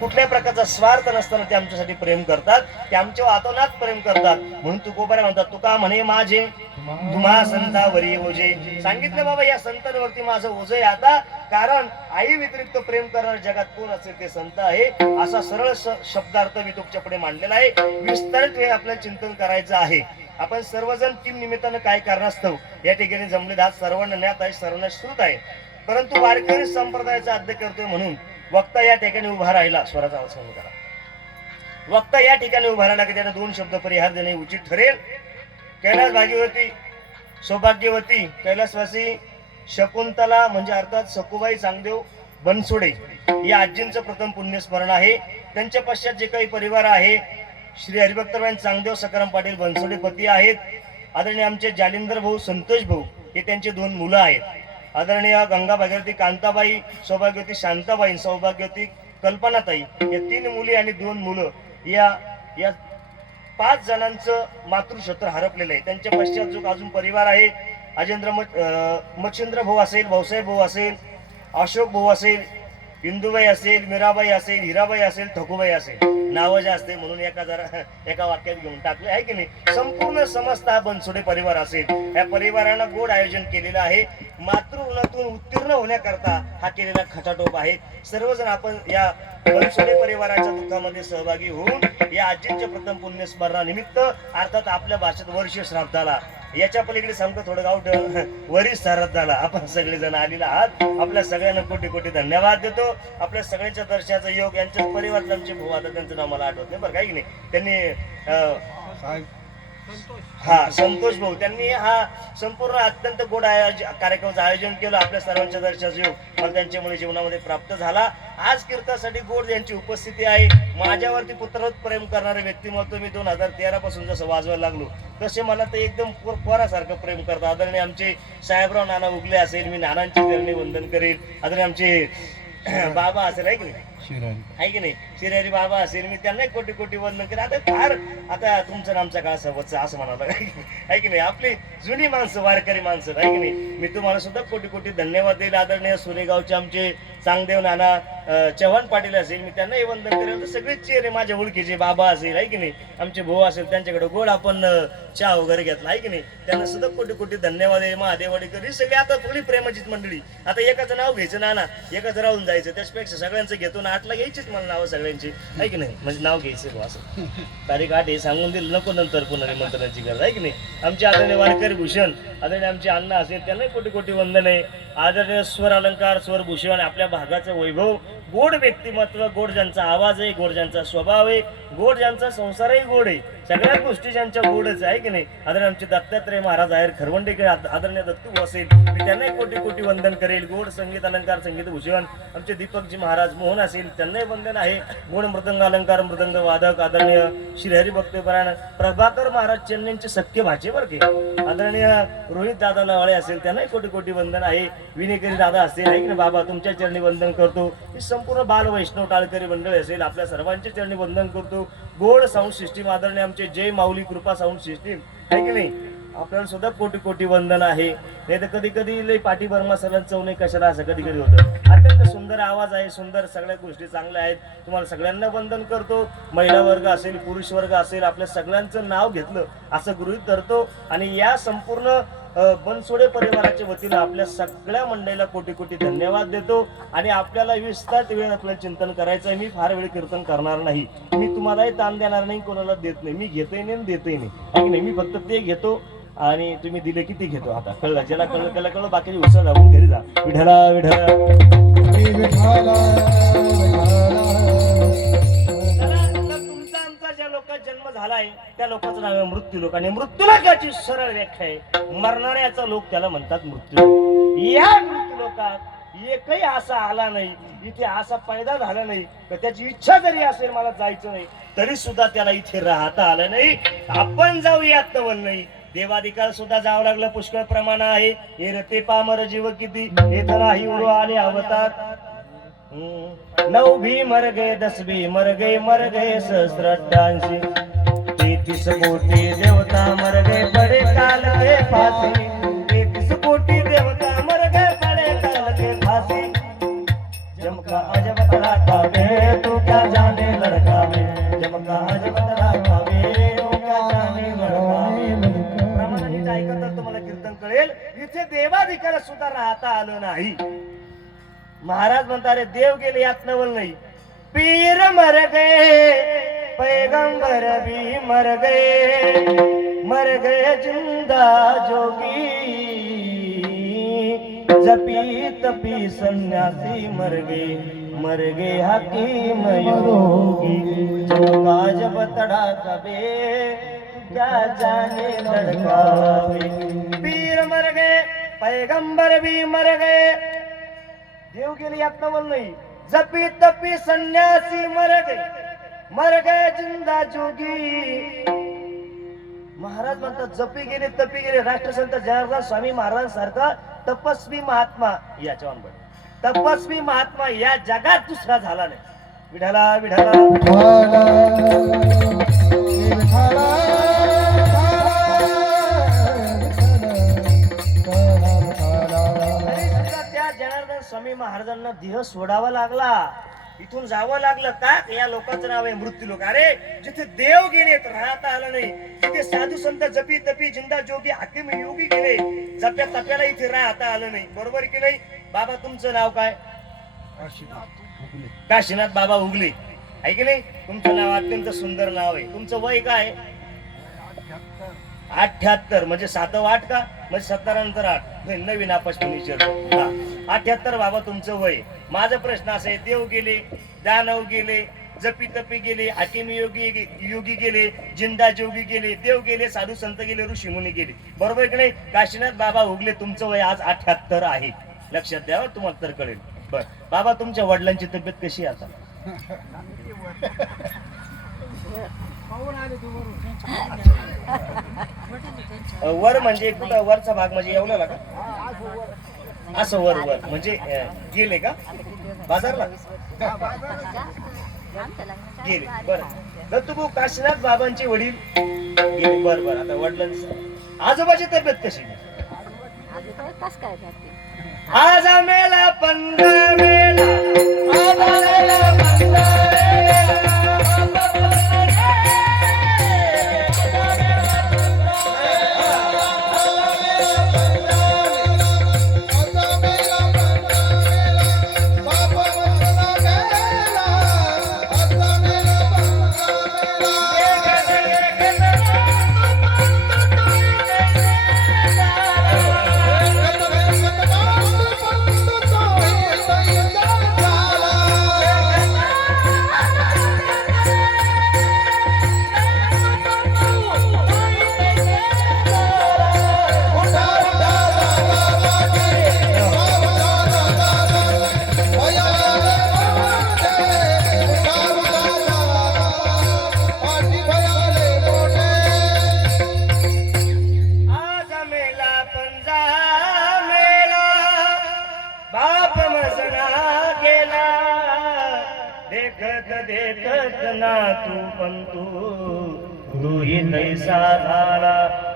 कुठल्या प्रकारचा स्वार्थ नसताना ते आमच्यासाठी प्रेम करतात, ते आमच्या आतोनात प्रेम करतात. म्हणून तुकोबारा म्हणतात, तुका म्हणे माझे तुम्हा संतावरी ओझे. सांगितलं बाबा या संतांवरती माझं ओझं आहे आता, कारण आई व्यतिरिक्त प्रेम करणार जगात कोण असेल ते संत आहे. असा सरळ शब्दार्थ मी तुमच्या पुढे मांडलेला आहे. विस्तारित वेळ आपल्याला चिंतन करायचं आहे. आपण सर्वजण तीन निमित्तानं काय कारणास्तव या ठिकाणी जमलेले आहात. सर्वांना ज्ञात आहे, सर्वांना श्रुत आहे, परंतु वारकरी संप्रदायाचा अध्यक्ष करतोय म्हणून वक्ता या ठिकाणी उभा राहिला. स्वराचा आवाज कमी करा. वक्ता या ठिकाणी उभा राहिला की त्याने दोन शब्द परिहार देणे उचित ठरेल. कैलास भागीवती सौभाग्यवती कैलासवासी शकुंतला म्हणजे अर्थात सकुबाई चांगदेव बनसोडे या आजींचं प्रथम पुण्यस्मरण आहे. त्यांच्या पश्चात जे काही परिवार आहे, श्री हरिभक्तराव चांगदेव सकाराम पाटील बनसोडे पती आहेत. आदरणीय आमचे जालिंदर भाऊ संतोष भाऊ हे त्यांचे दोन मुलं आहेत. आदरणीय गंगा भागीरथी कांताबाई, सौभाग्यवती शांताबाई, सौभाग्यवती कल्पनाताई या तीन मुली आणि दोन मुलं या 5 जणांचं मातृक्षेत्र हरपलेलं आहे. त्यांच्या पश्चात जो अजून परिवार आहे, अजेंद्र मच्छिंद्र भाऊ असेल, भाऊसाहेब भाऊ असेल, अशोक भाऊ असेल, इंदुबाई असेल, मीराबाई असेल, हिराबाई असेल, ठकूबाई असेल, नावं जे असते म्हणून एका वाक्यात घेऊन टाकले आहे की नाही. संपूर्ण समस्त हा बनसोडे परिवार असेल. या परिवारानं गोड आयोजन केलेलं आहे. मातृ ऋणातून उत्तीर्ण होण्याकरता हा केलेला खटाटोप आहे. सर्वजण आपण या बनसोडे परिवाराच्या दुःखामध्ये सहभागी होऊन या आजींच्या प्रथम पुण्यस्मरणानिमित्त अर्थात आपल्या भाषेत वर्ष श्राद्धाला, याच्या पलीकडे सांगतो थोडं गावठ वरीस श्राद्धाला आपण सगळेजण आलेला आहात. आपल्या सगळ्यांना कोटी कोटी धन्यवाद देतो. आपल्या सगळ्यांच्या दर्शनाचा योग यांच्या परिवारातले आमचे भाऊ, आता त्यांचं नाव मला आठवत नाही बरं काही नाही, त्यांनी संतोष भाऊ त्यांनी हा संपूर्ण अत्यंत गोड कार्यक्रमाचं आयोजन केलं. आपल्या सर्वांच्या दर्शनाचा योग मला त्यांच्यामुळे जीवनामध्ये प्राप्त झाला. आज कीर्तनासाठी गोड यांची उपस्थिती आहे. माझ्यावरती पुत्रवत प्रेम करणारे व्यक्तिमत्व मी 2013 पासून जसं वाजवायला लागलो तसे मला ते एकदम पोरासारखं प्रेम करतात. आदरणीय आमचे साहेबराव नाना उगले असेल, मी नानांचे चरणी वंदन करेल. आदरणीय आमचे बाबा असेल आहे की नाही, आहे की नाही, शिरारी बाबा असेल, मी त्यांनाही कोटी कोटी वंदन केलं. आता फार आता तुमचं आमचा काळ सोबतचं असं म्हणावं आहे की नाही. आपली जुनी माणसं, वारकरी माणसं आहे की नाही. मी तुम्हाला सुद्धा कोटी कोटी धन्यवाद देईल. आदरणीय सुरेगावचे आमचे चांगदेव नाना चव्हाण पाटील असेल, मी त्यांनाही वंदन करेल. सगळेच चेहरे माझ्या ओळखीचे बाबा असेल आहे की नाही, आमचे भाऊ असेल, त्यांच्याकडे गोड आपण चहा वगैरे घेतला आहे की नाही, त्यांना सुद्धा कोटी कोटी धन्यवाद आहे. महादेवाडीकर ही सगळी आता थोडी प्रेमाचीच मंडळी. आता एकाचं नाव घ्यायचं नाना, एकाचं राहून जायचं, त्याच्यापेक्षा सगळ्यांचं घेतो ना. 8ला घ्यायचीच मला नावं सगळ्यांची आहे की नाही, म्हणजे नाव घ्यायचं असं तारीख 8 हे सांगून दिलं नको नंतर पुनर्निमंत्रणाची गरज आहे की नाही. आमचे आदरणीय वारकरी भूषण, आदरणीय आमचे अण्णा असेल, त्यांनाही कोटी कोटी वंदन आहे. आदरणीय स्वर अलंकार, स्वर भूषण, आपल्या भागाचं वैभव, गोड व्यक्तिमत्व, गोड ज्यांचा आवाज आहे, गोड ज्यांचा स्वभाव आहे, गोड ज्यांचा संसारही गोड आहे, सगळ्या गोष्टी ज्यांच्या गोडच आहे की नाही. आदरणीय आमचे दत्तात्रय महाराज आहेर खरवंडेकर, आदरणीय दत्तू असेल, मी त्यांनाही कोटी कोटी वंदन करेल. गोड संगीत अलंकार, संगीत भूषण आमचे दीपकजी महाराज मोहन असेल, त्यांनाही वंदन आहे. गोड मृदंग अलंकार, मृदंग वादक आदरणीय श्री हरिभक्तपरायण प्रभाकर महाराज चेन्नईचे सख्य भाचे बरं के. आदरणीय रोहित दादा नवाळे असेल, त्यांनाही कोटी कोटी वंदन आहे. विनेकरी दादा असतील आहे की नाही, बाबा तुमच्या चरणी वंदन करतो. ही संपूर्ण बाल वैष्णव टाळकरी मंडळी असेल, आपल्या सर्वांच्या चरणी वंदन करतो. गोड साऊंड सिस्टीम, आदरणीय आमचे जय माऊली कृपा साऊंड सिस्टीम आहे की नाही, आपल्याला सुद्धा कोटी कोटी वंदन आहे. नाही तर कधी कधी लई पाठी बर्मा सरांचं नाही कशाला असं कधी कधी होतं. अत्यंत सुंदर आवाज आहे, सुंदर सगळ्या गोष्टी चांगल्या आहेत. तुम्हाला सगळ्यांना वंदन करतो. महिला वर्ग असेल, पुरुष वर्ग असेल, आपल्या सगळ्यांचं नाव घेतलं असं गृहीत धरतो. आणि या संपूर्ण बनसोडे परिवाराच्या वतीनं आपल्या सगळ्या मंडळीला कोटी कोटी धन्यवाद देतो. आणि आपल्याला विस्तारित वेळ आपल्याला चिंतन करायचं आहे. मी फार वेळ कीर्तन करणार नाही, मी तुम्हालाही ताण देणार नाही, कोणाला देत नाही. मी घेतही नाही देतही नाही, मी फक्त ते घेतो आणि तुम्ही दिले किती घेतो. आता कळलं, ज्याला कळलं त्याला कळलं, बाकीची उसळ लागून घरी जा. विठला विठला जन्म झालाय त्या लोकांचं नाव आहे मृत्यू लोक. आणि मृत्यू लोकाची सरळ व्याख्या आहे, मरणाऱ्याचा लोक त्याला म्हणतात मृत्यू. या मृत्यू लोकात एकही असा आला नाही, इथे असा पैदा झाला नाही तर त्याची इच्छा जरी असेल मला जायचं नाही तरी सुद्धा त्याला इथे राहता आलं नाही. आपण जाऊयात नवल नाही, देवाधिकार सुद्धा जावं लागलं, पुष्कळ प्रमाण आहे. हे रते पामर जीव किती येत नाही उरो आले अवतार. 9 भी मर गए 10 भी मर गए सहस्रांशी. 33 कोटी देवता मर गए पड़े काल के फांसी. 33 कोटी देवता मर गए पड़े काल के फांसी. जम का अजब तड़ाका वे तू क्या आलं नाही. महाराज म्हणतात अरे देव गेले यात नवल नाही. पीर मर गए पैगंबर भी मर गए जिंदा जोगी जपी तपी सन्यासी मर गए हकीम योगी जब जब तड़ा कबे क्या जाने लड़का पीर मर गए पैगंबर भी मर गए. देव गेले यात नवल नाही. जपी तपी संन्यासी मर गए जिंदा जोगी. महाराज म्हणतात जपी गेले तपी गेले. राष्ट्रसंत जनार्दन स्वामी महाराजांसारखा तपस्वी महात्मा याच्या तपस्वी महात्मा या जगात दुसरा झाला नाही. विठाला विठाला स्वामी महाराजांना देह सोडावा लागला. इथून जावं लागलं का या लोकांचं नाव आहे मृत्यू लोक. अरे जिथे देव गेले राहता आलं नाही. जिथे साधू संत जपी तपी जिंदा जोगी हाकीम योगी गेले जप्या तप्याला इथे राहता आलं नाही. बरोबर की नाही. बाबा तुमचं नाव काय. काशीनाथ बाबा उगले आहे की नाही. तुमचं नाव अत्यंत सुंदर नाव आहे. तुमचं वय काय. 78 म्हणजे 7-8 का म्हणजे 17 नंतर 8 नवीन आपसून विचारतो. 78 बाबा तुमचं वय. माझा प्रश्न असा आहे देव गेले दानव गेले जपी तपी गेले हाकीम योगी गेले जिंदा जोगी गेले देव गेले साधू संत गेले ऋषी मुनी गेले. बरोबर की नाही. काशीनाथ बाबा उगले तुमचं वय आज 78 आहे. लक्षात द्यावं तुम्हाला तर कळेल. बर बाबा तुमच्या वडिलांची तब्येत कशी आहे आता. वर म्हणजे कुठं वरचा भाग म्हणजे एवढा का असं वर म्हणजे गेले का बाजारला गेले. बरं दत्तूभाऊ काशीनाथ बाबांचे वडील गेले. बरं आता वडिलांची आजोबाची तब्येत कशी. आज मेला पंधरा मेला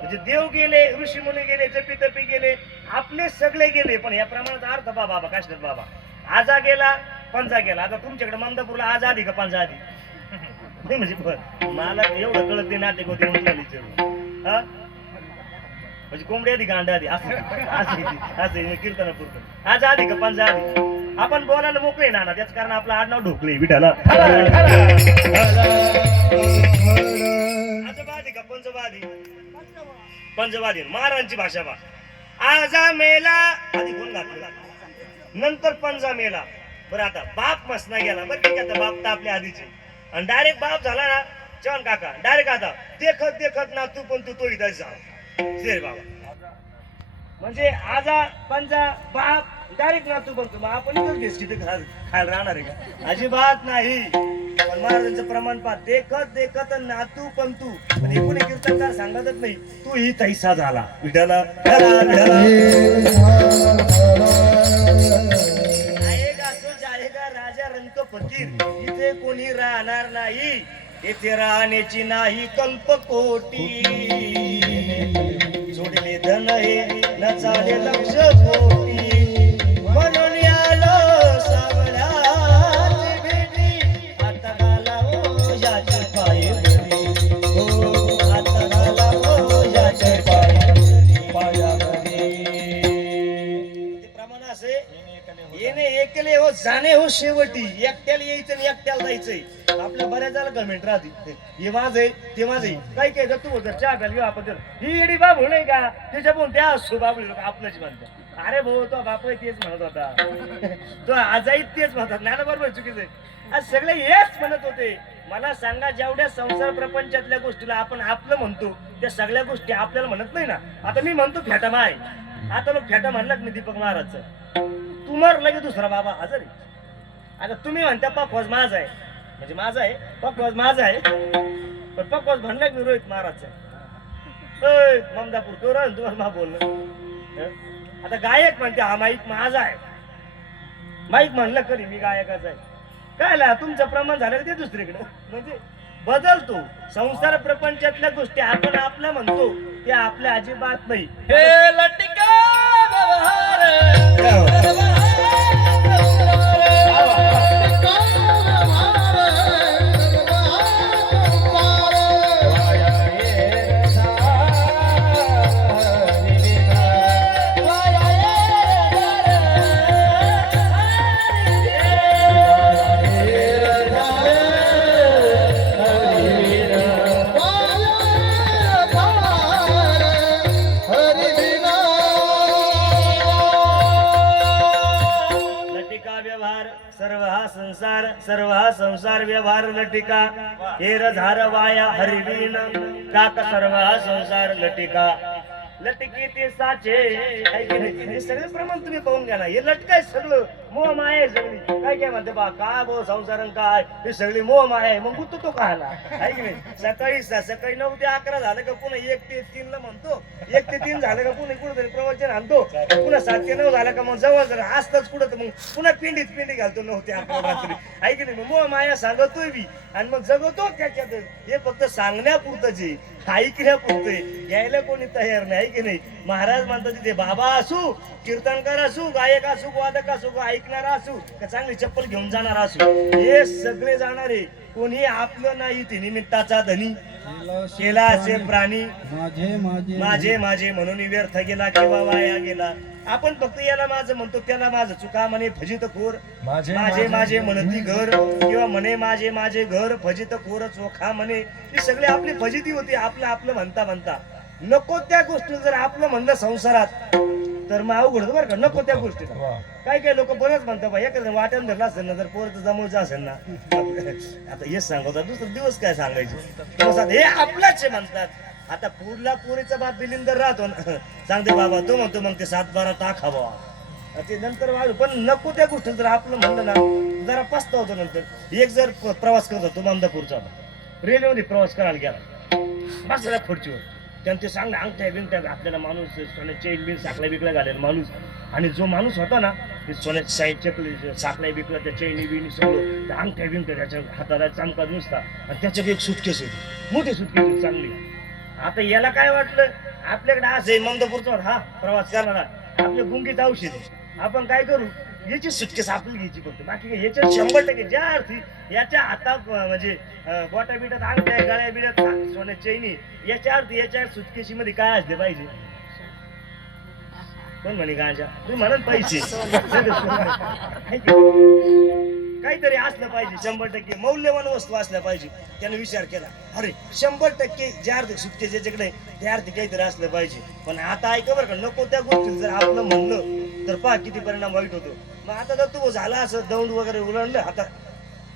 म्हणजे देव गेले ऋषी मुनी गेले जपी तपी गेले आपले सगळे गेले. पण या प्रमाणात अर्थ बाबा काशीनाथ बाबा आजा गेला पंजा गेला. आता तुमच्याकडे मंदापूरला आज आधी का पंजा आधी नाही म्हणजे मला एवढं कळत नाही. नाते होते म्हणजे कोंबडी आधी गांडा आधी असं कीर्तनापूर आज आधी का पंजा आधी. आपण बोलायला मोकळे ना त्याच कारण आपलं आडनाव ढोकले विठाला. पंजवादी महाराजांची भाषा बा. आजा मेला आधी कोण घातला नंतर पंजा मेला. बरं आता बाप मसना गेला. बरं ठीक आहे बाप तर आपल्या आधीचे आणि डायरेक्ट बाप झाला ना चव्हाण काका डायरेक्ट आता देखत ना तू पण तो इथं जा बाबा. म्हणजे आजा पंजा बाप डायरेक्ट ना तू पण आपण इथंच बिस्किट खायला राहणार आहे का. अजिबात नाही. पण महाराजांचं प्रमाण पहा देखत नातू पण तू. पण एकूण कीर्तनकार सांगतच नाही तू ही तैसा झाला विठाला. जाएगा राजा रंक फकीर इथे कोणी राहणार नाही. येथे राहण्याची नाही कल्पकोटी. जोडले धन हे न चाले लक्ष कोटी. म्हणून यालो सावळ्याची भेटी आता गाला हो याचे पाय हो आता गाला हो याचे पाय पायामध्ये. ते प्रमाण शेवटी एकट्याला यायचं आणि एकट्याला जायचंय. आपल्या बऱ्याच जणांना कमेंट राहते, हे माझं आहे ते माझं आहे. काय काय तू बोलतो चहा प्यायला घेऊ आपण, ही एडी बाबू नाही का त्याच्या पण त्या असतो बाबू लोक आपलंच म्हणतात. अरे भाऊ तो बाप तेच म्हणत होता, तो आजही तेच म्हणतात. ज्ञान बरोबर चुकीचं आहे. आज सगळे हेच म्हणत होते. मला सांगा, जेवढ्या संसार प्रपंचातल्या गोष्टीला आपण आपलं म्हणतो त्या सगळ्या गोष्टी आपल्याला म्हणत नाही ना. आता मी म्हणतो फेटा माय, आता लोक फेटा म्हणला मी दीपक महाराजचं, तुम्हाला लगे दुसरा बाबा हजर आहे. आता तुम्ही म्हणता पकवाज माझा आहे, म्हणजे माझा आहे पकवाज माझा आहे, पण पकवाज म्हणला मी रोहित महाराजचा आहे. ममदापूर करून तुम्हाला मा बोलणं. आता गायक म्हणते हा माईक माझा आहे, माईक म्हणलं कधी मी गायकाचा आहे. काय तुमचं प्रमाण झालं ते दुसरीकडे, म्हणजे बदलतो. संसार प्रपंचातल्या गोष्टी आपण आपल्या म्हणतो ते आपल्या अजिबात नाही. हे लटिका सर्व हा संसार व्यवहार लटिका, हे रझार वाया हरिवीन काक सर्व हा संसार लटिका. लटकी ते साचे हे सगळे प्रमाण तुम्ही पाहून घ्या ना. हे लटकाय सगळं मोह माया आहे सगळी. काय काय म्हणते बा काय भाऊ संसारण काय, हे सगळी मोह माया आहे. मग गुत्तो तो कायला आहे की नाही. सकाळी 9 ते 11 झालं का पुन्हा 1 ते 3 ला म्हणतो, 1 ते 3 झालं का पुन्हा कुठेतरी प्रवचन आणतो, पुन्हा 7 ते 9 झालं का मग जवळ जर असतच कुठं तर मग पुन्हा पिंडी घालतो 9 ते 11 रात्री आहे की नाही. मग मोह माया सांगतोय बी आणि मग जगतो त्याच्यात. हे फक्त सांगण्यापुरतंच आहे, ऐकण्यापुरतं. यायला कोणी तयार नाही की नाही. महाराज म्हणतात तिथे बाबा असू, कीर्तनकार असू, गायक असू, वादक असू, ऐकणारा असू, का चांगली चप्पल घेऊन जाणार असू, हे सगळे जाणारे. कोणी आपलं नाही ते निमित्ताचा धनी केला असे प्राणी माझे माझे म्हणून व्यर्थ गेला किंवा वाया गेला. आपण फक्त याला माझं म्हणतो त्याला माझं चुका म्हणे फजित खोर माझे माझे म्हणती घर, किंवा म्हणे माझे माझे घर फजित खोर चोखा म्हणे. ही सगळी आपली फजिती होती. आपलं आपलं म्हणता म्हणता नको त्या गोष्टी जर आपलं म्हणलं संसारात तर मग अवघड बरं का. नको त्या गोष्टीला काय काय लोक बरंच म्हणतात बा एखाद्या वाट्यानं धरला असेल ना, जर पोरचं जमवायचं असेल ना, आता हेच सांगतात दुसरा दिवस काय सांगायचे. हे आपलाच म्हणतात. आता पुढला पोरीचा बाप बिलिंदर राहतो ना, सांगते बाबा तो म्हणतो मग ते 7-12 टाक हवा ते नंतर वाढू. पण नको त्या गोष्टी जर आपलं म्हणलं ना जरा पस्तावतो नंतर. एक जर प्रवास करत होतो ममदापूरचा, रेल्वेमध्ये प्रवास करायला गेला बसला खुर्चीवर, त्यांनी ते सांगलं अंगठ्या बिंगठ्या आपल्याला माणूस सोन्या चेन बिन साखळ्या बिकल्या घालेला माणूस, आणि जो माणूस होता ना ते सोन्यात साईड चकली साखळ्या बिकल्या त्या चैनी बिनी सगळं त्या अंगठ्या बिंगठ्या त्याच्या हाताला चमका नुसता, आणि त्याच्यात एक सुटकेस होती मोठी सुटकेस चांगली. आता याला काय वाटलं आपल्याकडे असं ममदापूरचा हा प्रवास करणारा आपल्या गुंगीचं औषध आहे, आपण काय करू याची सुटकेस आपली घ्यायची फक्त, बाकी याच्या 100% ज्या अर्थी याच्या हातात म्हणजे बोटा बिटात अंगठ्या गळ्या बिड्यात सोन्या चैनी याच्या अर्थी याच्या सुटकेशी मध्ये काय असले पाहिजे. कोण म्हणे गांजा तुम्ही म्हणत पैसे काहीतरी असलं पाहिजे. 100% मौल्यवान वस्तू असल्या पाहिजे. त्याने विचार केला अरे 100% ज्या अर्थी सुटके ज्याच्याकडे त्या अर्थी काहीतरी असलं पाहिजे. पण आता ऐका बरं का, नको त्या गोष्टी जर आपलं म्हणलं तर पहा किती परिणाम वाईट होतो. मग आता जर तू झाला असं दौंड वगैरे उलाढलं, आता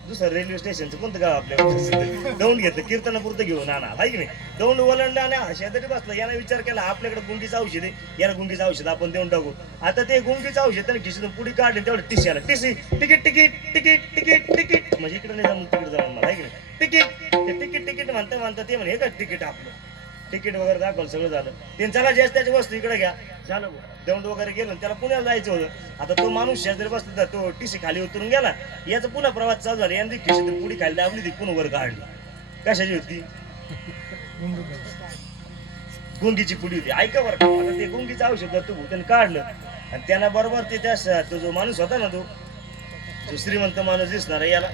दुसरं रेल्वे स्टेशनचं कोणतं गाव आपल्याकडे दौंड घेतलं कीर्तनापुरतं घेऊन आणा आहे की नाही. दौंड ओलांडलं आणि शेजारी बसलं, याला विचार केला आपल्याकडे गुंगीचं औषध आहे, याला गुंगीचं औषध आपण देऊन टाकू. आता ते गुंगीचं औषध त्याने खिशीतून पुढे काढले तेवढं टीसी आला, TC ticket ticket ticket ticket ticket, म्हणजे इकडे नाही जाऊन तिकीट जाऊन मला आहे की नाही. तिकीट ते तिकीट तिकीट म्हणता म्हणता ते म्हणे हे का तिकीट आपलं तिकीट वगैरे दाखवलं सगळं झालं. ते चला जास्त त्याची वस्तू इकडे घ्या झालं. दौंड वगैरे गेलं त्याला पुण्याला जायचं होतं. आता तो माणूस शेजारी बसला तो टीसी खाली उतरून गेला, याचा पुन्हा प्रवास चालू झाला. यांनी खिशीतून पुढे खाली दाबली ती पुन्हा वर काढली. कशाची होती गुंगीची पुडी होती. ऐका बरं का, आता ते गुंगीचं औषध तू त्याने काढलं आणि त्यांना बरोबर ते त्या तो जो माणूस होता ना तो श्रीमंत माणूस दिसणार याला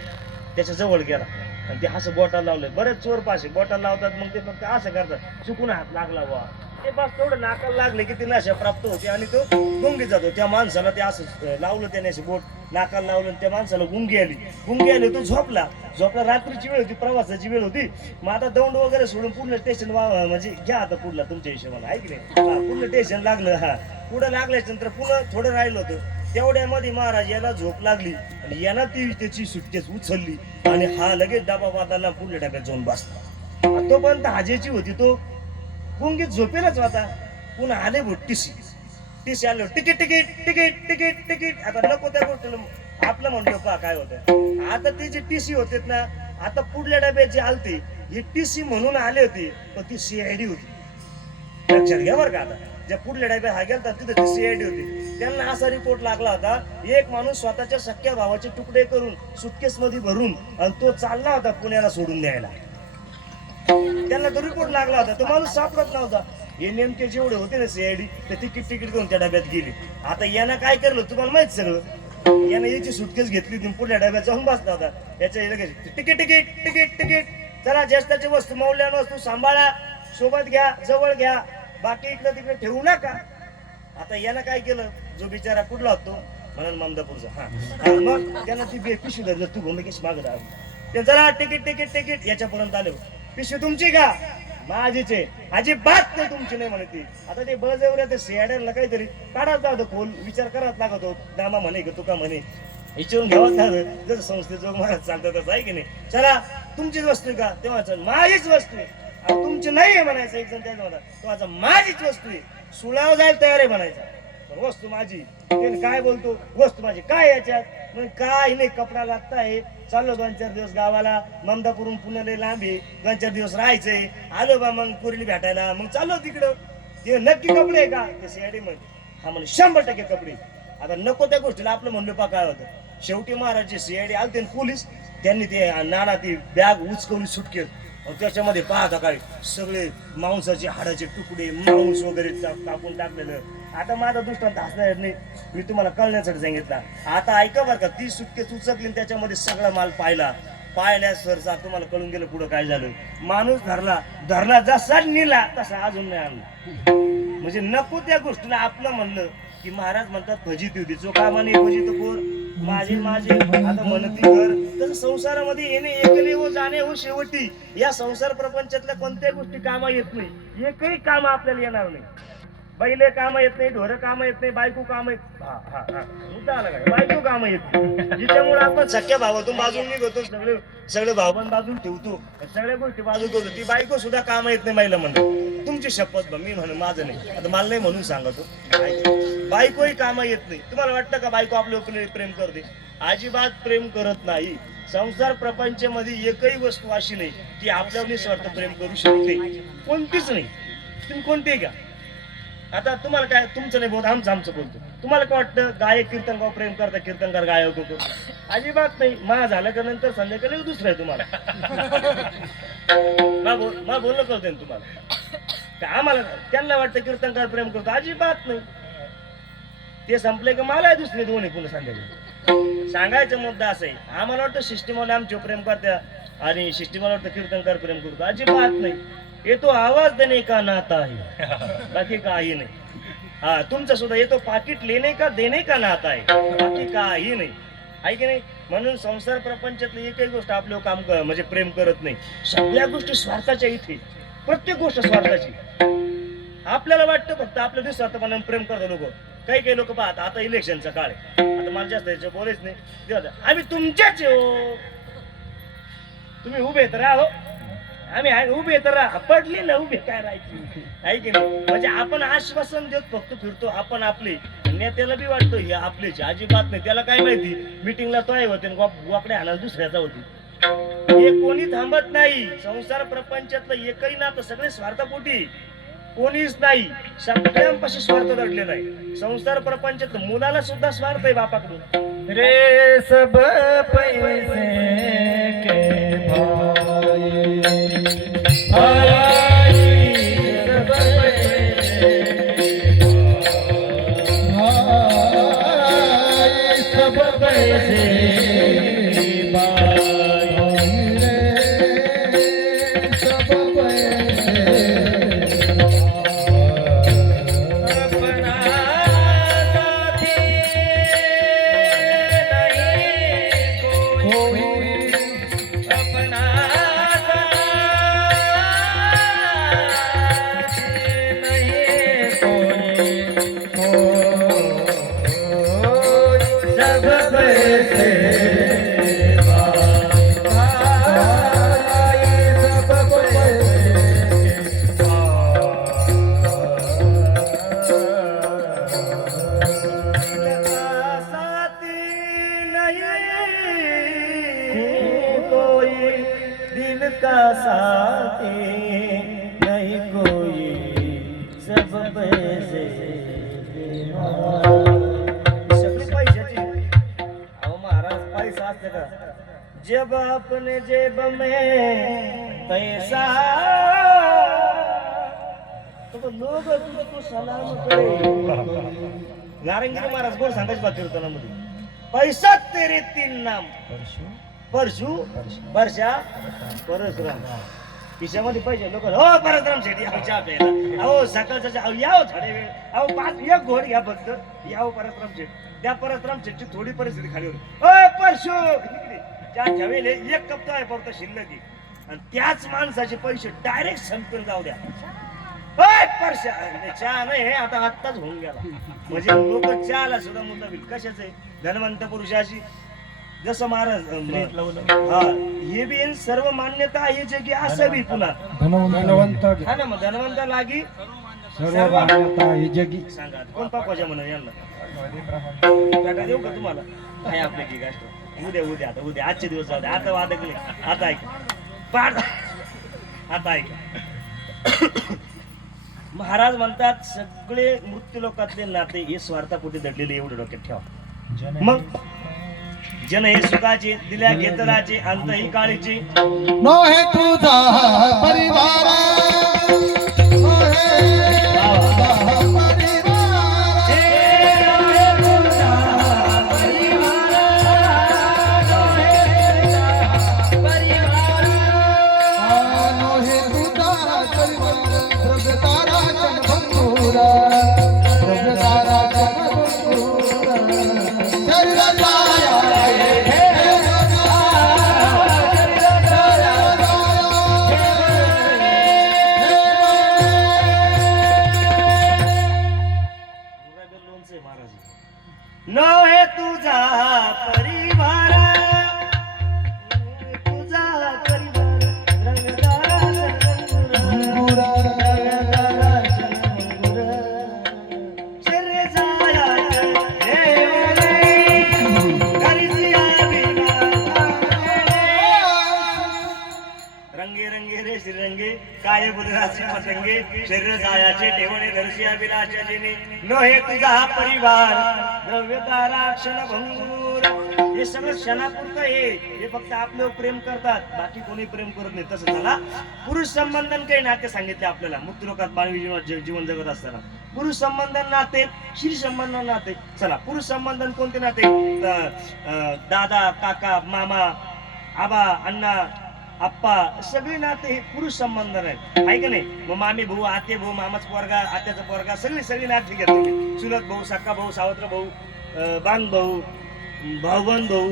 त्याच्या जवळ गेला आणि ते असं बोटाला लावलं. बरेच चोर पाशे बोटाला लावतात, मग ते फक्त असं करतात चुकून हात लागला वा ते बस थोडं नाकाला लागले की ती नशा प्राप्त होते आणि तो गुंगी जातो. त्या माणसाला ते असं लावलं त्याने असे बोट नाकाला लावलं आणि त्या माणसाला गुंगी आली तो झोपला रात्रीची वेळ होती, प्रवासाची वेळ होती. मग आता दौंड वगैरे सोडून पुढलं स्टेशन म्हणजे घ्या आता पुढला तुमच्या हिशोबाने आहे की नाही. पुढलं स्टेशन लागलं. पुढं लागल्यानंतर पुन्हा थोडं राहिलं होतं. तेवढ्यामध्ये महाराज याला झोप लागली आणि याला ती त्याची सुटकेस उचलली आणि हा लगेच डबा बदलला, पुढल्या डब्यात जाऊन बसला. तोपर्यंत हाजेची होती, तो गुंगीत झोपेलच होता. पुन्हा आले भो टीसी आलो, ticket ticket ticket ticket ticket. आता नको त्या गोष्टीला आपलं म्हणलं पहा काय होतं. आता ती जी टीसी होते ना, आता पुढल्या डब्यात जे आलते हे टीसी म्हणून आले होते, पण ती सीआयडी होती. लक्षात घ्या बरं का. आता ज्या पुढल्या डब्यात हा गेलता तिथे ती सीआयडी होती. त्यांना असा रिपोर्ट लागला होता, एक माणूस स्वतःच्या सख्या भावाचे तुकडे करून सुटकेस मध्ये भरून आणि तो चालला होता पुण्याला सोडून द्यायला. त्यांना तो रिपोर्ट लागला होता, तो माणूस सापडत नव्हता. हे नेमके जेवढे होते ना सीआयडी ते तिकीट घेऊन त्या डब्यात गेले. आता यानं काय केलं तुम्हाला माहित सगळं. यानं याची सुटकेस घेतली, पुढल्या डब्यात जाऊन बसला होता. याच्या लगेच तिकीट तिकीट तिकीट तिकीट. चला ज्येष्ठाची वस्तू मौल्यवान वस्तू सांभाळा, सोबत घ्या, जवळ घ्या, बाकी इकडे तिकडे ठेवू नका. आता यानं काय केलं, जो बिचारा कुठला होतो म्हणून ममदापूरचा, मग त्यानं ती पिशवी धरलं, तू भूमिकेश मागत आलो. चला तिकीट तिकीट तिकीट याच्यापर्यंत आलो. पिशवी तुमची का? माझीच आहे. अजिबात नाही तुमची नाही म्हणते. आता ते बळजबऱ्या ते सीआयडीला काहीतरी काढायचा होता खोल, विचार करायला लागत होतो. दामा म्हणे का तुका म्हणे विचारून घ्यावाच लागत. जसं संस्थेचं महाराज सांगतात तसं आहे की नाही. चला तुमचीच वस्तू आहे का? तेव्हा चल माझीच वस्तू आहे. तुमची नाही आहे म्हणायचं. एक जण त्याचा म्हणा तेव्हा माझीच वस्तू आहे. सुलाव जायला तयार आहे म्हणायचा, पण वस्तू माझी. काय बोलतो वस्तू माझी काय याच्यात? मग काय नाही, कपडा लागता आहे. चाललो 2-4 दिवस गावाला, ममदापूरून पुण्याला लांब आहे, 2-4 दिवस राहायचंय. आलो बा मग पुरीला भेटायला, मग चाललो तिकडं. ते नक्की कपडे आहे का? ते सीआयडी म्हणे हा म्हणे 100% कपडे. आता नको त्या गोष्टीला आपलं म्हणलं पा काय होतं. शेवटी महाराजचे सीआयडी आलते पोलीस, त्यांनी ते नाना ती बॅग उचकवली सुटकेल. त्याच्यामध्ये पाहता काय सगळे मांसाचे हाडाचे तुकडे, मांस वगैरे कापून टाकलेलं. आता माझा दृष्टांत हसणार नाही, मी तुम्हाला कळण्यासाठी सांगितला. आता ऐका बरं का, ती सुटकेस उचकली त्याच्यामध्ये सगळा माल पाहिल्या सरचा तुम्हाला कळून गेलं पुढं काय झालं. माणूस धरला जसा नेला तसा अजून नाही आणला. म्हणजे नको त्या गोष्टीला आपलं म्हणलं की महाराज म्हणतात फजित होती जो कामाने फजित कोर माझे आता म्हणती घर. तसं संसारामध्ये येणे एकले हो जाणे हो शेवटी. या संसार प्रपंचातल्या कोणत्याही गोष्टी कामा येत नाही. एकही काम आपल्याला येणार नाही. बैले काम येत नाही, ढोरं काम येत नाही, बायको काम येत बायको काम येत नाही. जिच्यामुळे आपण सख्या भावातून बाजून निघतो, सगळे भावबंद बाजून ठेवतो, सगळ्या गोष्टी बाजून ठेवतो. ती बायको सुद्धा काम येत नाही महिला म्हणतो. तुमची शपथ मी म्हणून माझं नाही, आता मला नाही म्हणून सांगतो. बायकोही कामा येत नाही. तुम्हाला वाटतं का बायको आपल्या प्रेम करते? अजिबात प्रेम करत नाही. संसार प्रपंचामध्ये एकही वस्तू अशी नाही ती आपल्यावर निस्वार्थ प्रेम करू शकते. कोणतीच नाही. तुम्ही कोणते का? आता तुम्हाला काय तुमचं नाही बोलत, आमचं बोलतो. तुम्हाला काय वाटतं गायक कीर्तनगाव प्रेम करता, कीर्तनकार गायक होतो? अजिबात नाही. मा झालं का नंतर संध्याकाळी दुसरं आहे तुम्हाला. मा बोलणं कळतंय तुम्हाला. आम्हाला त्यांना वाटतं कीर्तनकार प्रेम करतो, अजिबात नाही. ते संपले का मला दुसरे दोन्ही पुन्हा संध्याकाळी. सांगायचा मुद्दा असा आहे, आम्हाला वाटतं सिस्टीमवाले आमचे प्रेम करत्या आणि सिस्टीमला वाटतं कीर्तनकार प्रेम करतो, अजिबात नाही. येतो आवाज देणे का नाता आहे, बाकी काही नाही. तुमचा सुद्धा येतो पाकिट लेणे का देणे का नाता आहे, बाकी काही नाही. आहे की नाही? म्हणून संसार प्रपंचातली एकही गोष्ट आपलं काम म्हणजे प्रेम करत नाही. सगळ्या गोष्टी स्वार्थाच्या इथे, प्रत्येक गोष्ट स्वार्थाची. आपल्याला वाटतं फक्त आपल्या निस्वार्थपणाने प्रेम करतात लोक. काही लोक पाहता, आता इलेक्शनचा काळ आहे, आता मला जास्त बोलायच नाही. आम्ही तुमच्याच हो, तुम्ही उभे तर राहो, आम्ही उभे तर राहा, पडले ना उभे काय राहायची. आहे की नाही? म्हणजे आपण आश्वासन देत फक्त फिरतो. आपण आपले नेत्याला बी वाटतो हे आपलेच, अजिबात नाही. त्याला काय माहिती मीटिंगला तो आहे होते, वाकडे हाणाल दुसऱ्याचा होती. हे कोणी थांबत नाही. संसार प्रपंचातलं एकही नातं सगळे स्वार्थपोटी, कोणीच नाही. सगळ्यांपाशी स्वार्थ दडलेला आहे. संसार प्रपंचात मुलाला सुद्धा स्वार्थ आहे बापाकडून. रे सब पैसे के भाई सब पैसे सब पैसे का साथी नहीं कोई सब पैसे सगळी पैशाची अहो महाराज पैसा असते का जब अपने जेब में पैसा तो लोग तुझको सलाम करे नारंगी महाराज बोल सांगायची बात कीर्तनामध्ये पैसा तेरे तीन नाम परशु वर्षा परशुराम खिशामध्ये पैसे लोक हो परशुराम शेट्टी अहो चहा प्यायला अहो सकाळचा चहा अहो याव थोडे वेळ अहो 5 घोड घ्या फक्त याव परशुराम शेट त्या परशुराम शेटची थोडी परिस्थिती खाली होती ओ परशु त्या ठेवेले एक कप तो आहे फक्त शिल्लक आणि त्याच माणसाचे पैसे डायरेक्ट संपून जाऊ द्या चहा नाही आता आत्ताच होऊन गेला म्हणजे लोक चहाला सुद्धा मुद्दा बिल कशाच आहे धनवंत पुरुषाची जसं महाराज हा हे बी सर्व मान्यता आहे जे की असं बी पुन्हा धनवंत हा ना मग धनवंत लागी सर्व मान्यता ही जगी सांगा कोण पाकवाच्या म्हणून यांना टाका देऊ का तुम्हाला काय आपल्या की गाष्ट उद्या आता उद्या आजचे दिवस जाऊ द्या आता वादक नाही आता ऐका पाठ आता ऐका महाराज म्हणतात सगळे मृत्यू लोकातले नाते हे स्वार्थापोटी दडलेले एवढे डोक्यात ठेवा मग जन हे सुखाचे दिल्या घेतलाचे अंत ही काळीचे नो हे तुझा परिवार नो हे नो हे तुझा परिवार तुझा परिवार रंगे रंगे रे श्रीरंगे काय बुधराची पतंगे शरीर जायाचे ठेवणे दर्शी अभिलाषाचे नो हे तुझा हा परिवार द्रव्यतारा क्षण भंगूर हे सगळं क्षणापुरतं हे फक्त आपलं प्रेम करतात बाकी कोणी प्रेम करत नाही तसं झाला पुरुष संबंधन काही नाते सांगितले आपल्याला मुक्त लोकात बालवी जीवन जगत असताना पुरुष संबंधन नाते श्री संबंधन नाते चला पुरुष संबंधन कोणते नाते दादा काका मामा आबा अण्णा आप्पा सगळे नाते हे पुरुष संबंधन आहेत आहे का नाही मग मामी भाऊ आते भाऊ मामाच पोरगा आत्याचा पोरगा सगळी नाते घेतले चुलत भाऊ सक्का भाऊ सावत्र भाऊ बांध भाऊ भाऊबंद भाऊ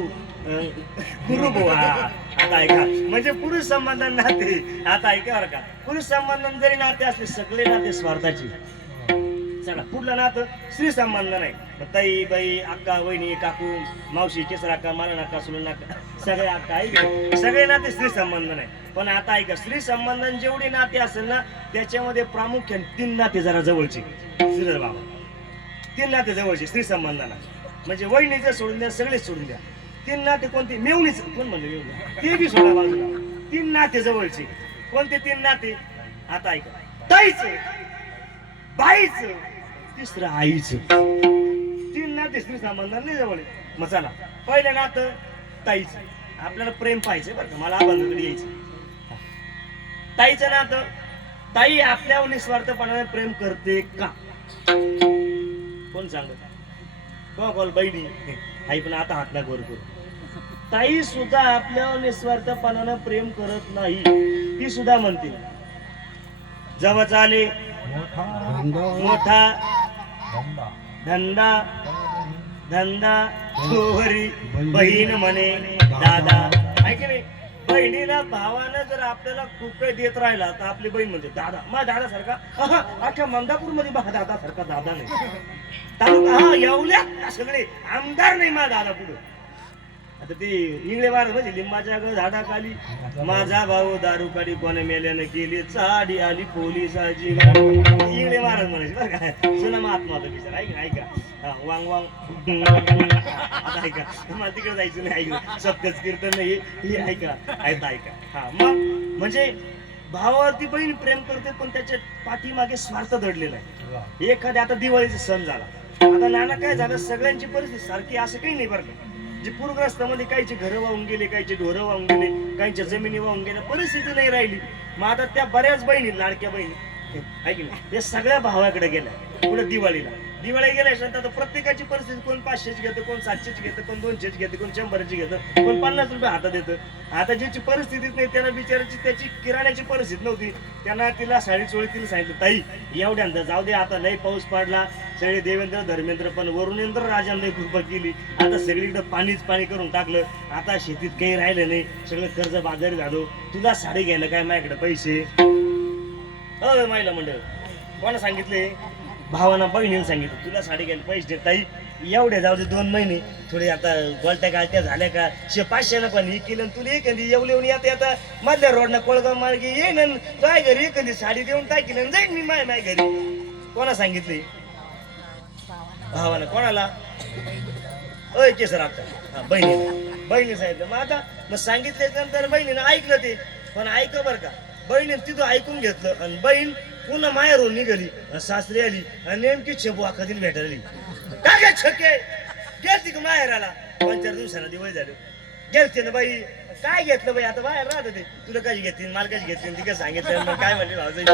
गुरु भाऊ आता ऐका म्हणजे पुरुष संबंधन नाते आता ऐका बरं का पुरुष संबंधन जरी नाते असले सगळे नाते स्वार्थाचे चला पुढलं नातं स्त्री संबंध नाही ताई बाई अक्का वहिनी काकू मावशी केसर अक्का मला नाका सुलून नाका सगळे अक्का ऐक सगळे नाते स्त्री संबंध नाही पण आता ऐका स्त्री संबंधन जेवढे नाते असेल ना त्याच्यामध्ये प्रामुख्याने 3 नाते जरा जवळचे श्रीधर बाबा 3 नाते जवळचे स्त्री संबंधाला म्हणजे वहिनीचं सोडून द्या सगळेच सोडून द्या 3 नाते कोणते मेवणीच कोण म्हणले मेवणी ते बी सोडा बाजूला 3 नाते जवळचे कोणते 3 नाते आता ऐका ताईचं बाईचं तिसरं आईचं 3 नाते स्त्री संबंधाने जवळ मग चला पहिलं नातं ताईचं आपल्याला प्रेम पाहिजे बरं का मला आबांकडे यायचं ताईचं नातं ताई आपल्यावर निस्वार्थपणाने प्रेम करते का कोण सांगत कोण बहिणी आई पण आता हात ना गोर करू ताई सुद्धा आपल्यावर निस्वार्थपणाने प्रेम करत नाही ती सुद्धा म्हणते जवळ आले मोठा धंदा चोरी बहीण म्हणे दादा ऐक नाही बहिणीला भावानं जर आपल्याला खूप काही देत राहिला तर आपली बहीण म्हणजे दादा माझ्या दादा सारखा अख्ख्या मंदापूर मध्ये बघा दादा सारखा दादा नाही तालुका हा एवढ्या सगळे आमदार नाही माझा दादा पुढे आता ते इंगळे महाराज म्हणजे लिंबाच्या झाडाखाली माझा भाऊ दारू काढी कोणी मेल्यानं केली चाडी आली पोलिसाची इंगळे महाराज म्हणायचे बरं का जुना महात्मा होता बिचार ऐका वांग वांग आता ऐका मला तिकडे जायचं नाही ऐकलं सत्यच कीर्तन नाही हे ऐका ऐका हा मग म्हणजे भावावरती बहीण प्रेम करते, पण त्याच्या पाठीमागे स्वार्थ दडलेला आहे. एखाद्या आता दिवाळीचा सण झाला, आता नाना काय झालं, सगळ्यांची परिस्थिती सारखी असं काही नाही बरं का. जे पूरग्रस्तामध्ये काहीचे घरं वाहून गेले, काहीचे ढोरं वाहून गेले, काहींच्या जमिनी वाहून गेल्या, परिस्थिती नाही राहिली. मग आता त्या बऱ्याच बहिणी, लाडक्या बहिणी आहे की नाही, हे सगळ्या भावाकडे गेल्या पुढे दिवाळीला. दिवाळी गेल्यानंतर आता प्रत्येकाची परिस्थिती, कोण 500ची घेतं, कोण 700ची घेतं, कोण 200ची घेतं, कोण 100ची घेतं, कोण 50 रुपये हातात येतं. आता ज्याची परिस्थितीच नाही त्याला बिचाराची त्याची किराण्याची परिस्थिती नव्हती, त्यांना तिला साडी चोळी तिला सांगितलं, ताई एवढ्यांदा जाऊ दे, आता लय पाऊस पडला, सगळे देवेंद्र धर्मेंद्र पण वरुणेंद्र राजाने लय कृपा केली, आता सगळीकडे पाणीच पाणी करून टाकलं, आता शेतीत काही राहिलं नाही, सगळं कर्ज बाजारी झालो, तुला साडी घ्यायला काय माझ्याकडे पैसे? अ महिला मंडळ कोणा सांगितले? भावाना बहिणीने सांगितलं तुला साडी घ्यायला पैसे दे ताई, एवढे जाऊ दे 2 महिने, थोडे आता गोलट्या गालट्या झाल्या का, 500 पण हे केलं, तुला एखादी येऊन आता मधल्या रोडना कोळगाव मार्गे येईन, काय घरी एखादी साडी देऊन टाकील जाईन मी माय घरी. कोणा सांगितले? भावानं. कोणाला? अय केसर आता बहिणी सांगितलं. मग आता मग सांगितले नंतर बहिणीनं ऐकलं ते, पण ऐक बर का, बहिणीने तिथं ऐकून घेतलं आणि बहीण पुन्हा माहेरून निघाली, सासरी आली आणि नेमकी छेबू कधी भेटायली. काय काय छके गेलती का माहेराला? 5-4 दिवसांना दिवाळी झाली, गेलते ना बाई. काय घेतलं बाई, आता बाहेर राहत ते, तुला कशी घेतली, मला कशी घेतली, ती काय सांगितलं, मग काय म्हणली भावचं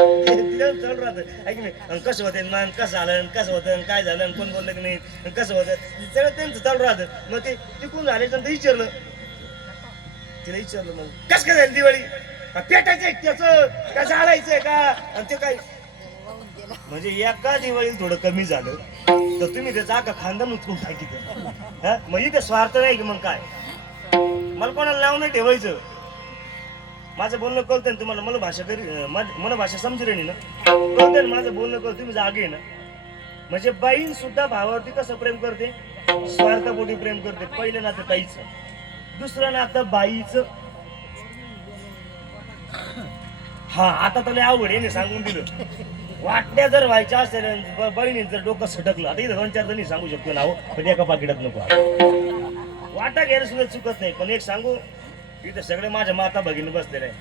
तिला चढ राहतं ऐक नाही, कसं होतं मन, कसं आलं, कसं होतं, काय झालं, कोण बोललं की नाही, कसं होतं, सगळं त्यांचं चालू राहतं. मग ते तिकून झाल्याच्यानंतर विचारलं, तिला विचारलं मग कसं काय झाली दिवाळी, पेटायचंय त्याचं का जाळायचंय का, आणि ते काय म्हणजे एका दिवाळीत थोडं कमी झालं तर तुम्ही त्याचा आका खानदान उचलून टाकीत. मग इथे स्वार्थ नाही की मग काय, मला कोणाला नाव नाही ठेवायचं. माझं बोलणं कळतं ना तुम्हाला, मला भाषा मला भाषा समजू राहिली ना, कळतं ना माझं बोलणं कळतं, तुम्ही जागे ना. म्हणजे बहीण सुद्धा भावावरती कसं प्रेम करते? स्वार्थापोटी प्रेम करते. पहिलं नातं ताईचं, दुसरं नातं बाईचं. हा आता तर लय अवघड आहे, सांगून दिलं. वाटण्या जर व्हायच्या असेल, बहिणीचं जर डोकं सटकलं, आता इथं 2-4 जणी सांगू शकतो ना, पण एका पाकिटात नको. वाटा घ्यायला सुद्धा चुकत नाही. पण एक सांगू, इथं सगळे माझ्या माता भगिनी बसलेले आहे,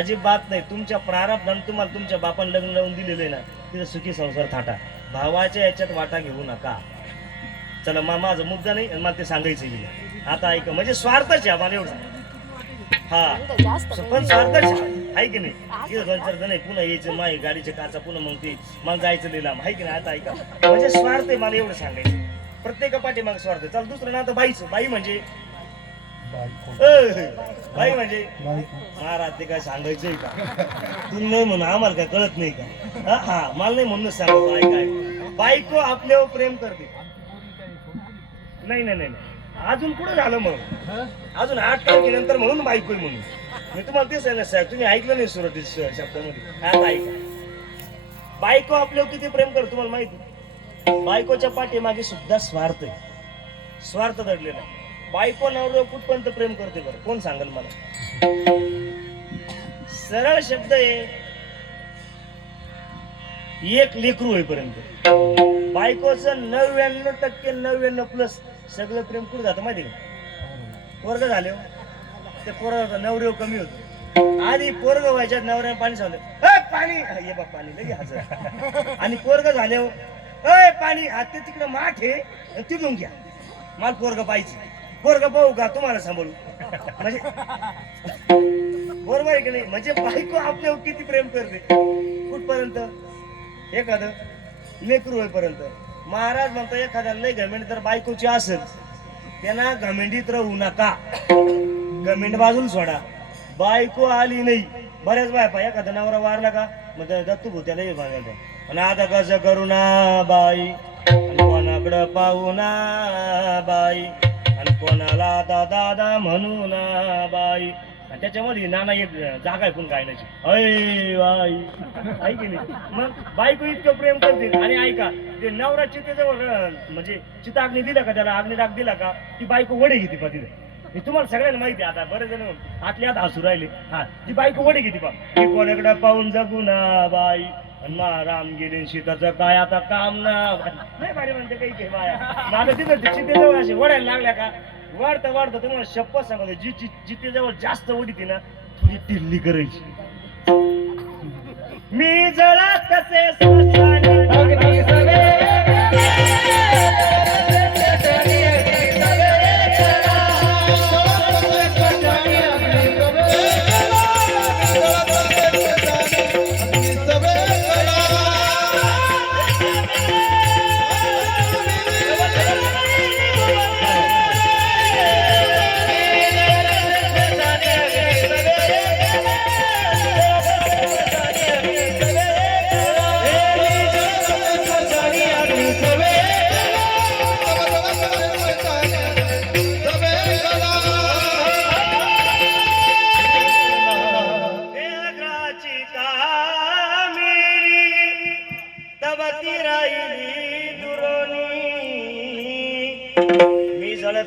अजिबात नाही. तुमच्या प्रारब्धाने तुम्हाला तुमच्या बापाने लग्न लावून दिलेलं आहे ना, तिथं सुखी संसार थाटा. भावाच्या याच्यात वाटा घेऊ नका. चला माझा मुद्दा नाही आणि मला ते सांगायचं. आता ऐका, म्हणजे स्वार्थच आहे मला एवढं. हा पण स्वार्थच आहे की नाही. इथं 2-4 जण पुन्हा यायचं, माय गाडीच्या काचा पुन्हा मग ते मला जायचं लिहिला आहे की नाही. आता ऐका, म्हणजे स्वार्थ आहे मला एवढं सांगायचं. प्रत्येका पाठीमागे स्वार्थ. चल दुसरं नातं बाईचं. बाई म्हणजे बाई म्हणजे महाराज ते काय सांगायचंय का? तुम्ही नाही म्हणून आम्हाला काय कळत नाही का? हा मला नाही म्हणून सांगतो. ऐका, बायको आपल्यावर प्रेम करते. नाही, अजून पुढे झालं, मग अजून 8 तारखेनंतर म्हणून बायको म्हणून मी तुम्हाला तेच सांगितलं साहेब, तुम्ही ऐकलं नाही सुरुवातीच्या शब्दामध्ये. आता ऐका, बायको आपल्यावर किती प्रेम करतो तुम्हाला माहिती? बायकोच्या पाठीमागे सुद्धा स्वार्थ आहे, स्वार्थ दडलेला आहे. बायको नवऱ्यावर कुठपर्यंत प्रेम करते बरं, कोण सांगेल मला? सरळ शब्द आहे, एक लेकरू होईपर्यंत. बायकोचं 99% 99+ सगळं प्रेम कुठं जातं माहिती का? पोरग झाले, ते पोरग नवऱ्यावर कमी होत. आधी पोरग व्हायच्यात नवऱ्याने पाणी सांगलं, पाणी ये बा पाणी लगे हजर. आणि पोरग झाले, पाणी ते तिकडे माठ आहे तिथून घ्या, मला पोरग पाहिजे. पोरग पाहू का तुम्हाला सांभाळू? म्हणजे बरोबर आहे की नाही? म्हणजे बायको आपल्यावर किती प्रेम करते कुठपर्यंत? एखादं लेकरू होईपर्यंत. महाराज म्हणतो एखाद्याला लय घमेंड तर बायकोची असेल, त्यांना घमेंडीत राहू नका, घमेंड बाजूला सोडा. बायको आली नाही, बऱ्याच बाय एखादा नवरा वारला का मग दत्तू भाऊ त्याला मागायला, आणि आता कसं करू ना बाई, आणि कोणाकडं पाहू ना बाई, आणि कोणाला दादा म्हणू ना बाई. त्याच्यामध्ये नाना एक जागा आहे पण गायनाची, अय बाई ऐकी नाही. मग बायको इतकं प्रेम करते. आणि ऐका, ते नवरा चितेजवळ म्हणजे चिताग्नी दिला का, त्याला अग्निडाग दिला का, ती बायको वडे घेते पा तिथे. हे तुम्हाला सगळ्यांना माहिती आहे. आता बरेच जण आतल्या आत हसू राहिले. हा, ती बायको वडे घेते पा. ती कोणाकडे पाहून जगू ना बाई, राम गेले सीताचं काय आता काम ना नाही बारी म्हणते काही काही बाया. माझं तिथं चितेजवळ असे वडायला लागल्या का, वाढता तुम्हाला शपथ सांगतो, जितेजवळ जास्त उडीती ना आपली टिल्ली करायची. मी जळा तसे स्मशानी अग्नी सवे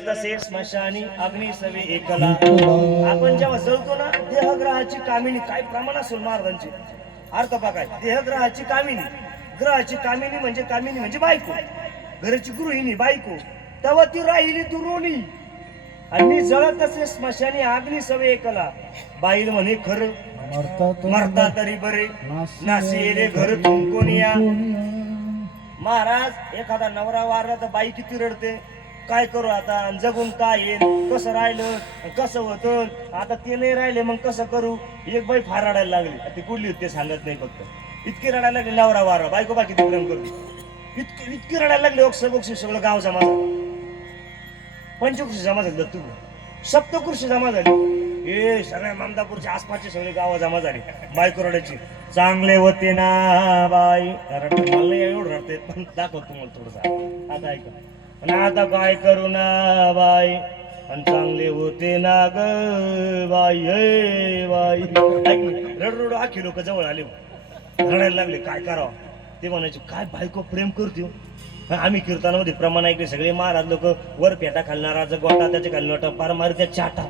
तसे स्मशानी अग्नी सवे एकला. आपण जेव्हा जळतो ना देहग्रहाची कामिनी काय प्रमाण असेल महाराजांची अर्थ पा काय देहग्रहाची कामिनी ग्रहाची कामिनी म्हणजे बायको घराची गृहिणी बायको तेव्हा ती राहिली दुरोणी आणि जळत तसे स्मशानी अग्नी सवे एकला. बाईल म्हणे खरं मरता तरी बरे नाशिले घर कोणी या. महाराज एखादा नवरा वारला तर बाई किती रडते. काय करू आता जगून काय येईल कसं राहिलं कसं होतं आता ते नाही राहिले मग कसं करू. एक बाई फार रडायला लागली ती कुठली होती ते सांगत नाही फक्त इतकी रडायला लागली नवरा वारा बायको बाकी प्रेम करते इतकी रडायला लागली बक्षी सगळं गाव जमा झालं पंचकृषी जमा झाली दत्तू सप्तकृषी जमा झाली हे सगळ्या मामदापूरच्या आसपासचे सगळे गाव जमा झाले बायको रडायची. चांगले होते ना बाई मला एवढं रडते पण दाखवतो तुम्हाला थोडस आता ऐका. आता काय करू ना बाई आणि चांगले होते ना ग बाई हे बाई रडरड आखी लोक जवळ आले रडायला लागले काय करावं. ते म्हणायचे काय बायको प्रेम करते. आम्ही कीर्तनामध्ये प्रमाण ऐकले सगळे महाराज लोक वर पेटा खालणारा गोटा त्याच्या खाली नोटा पार मार त्या चाटा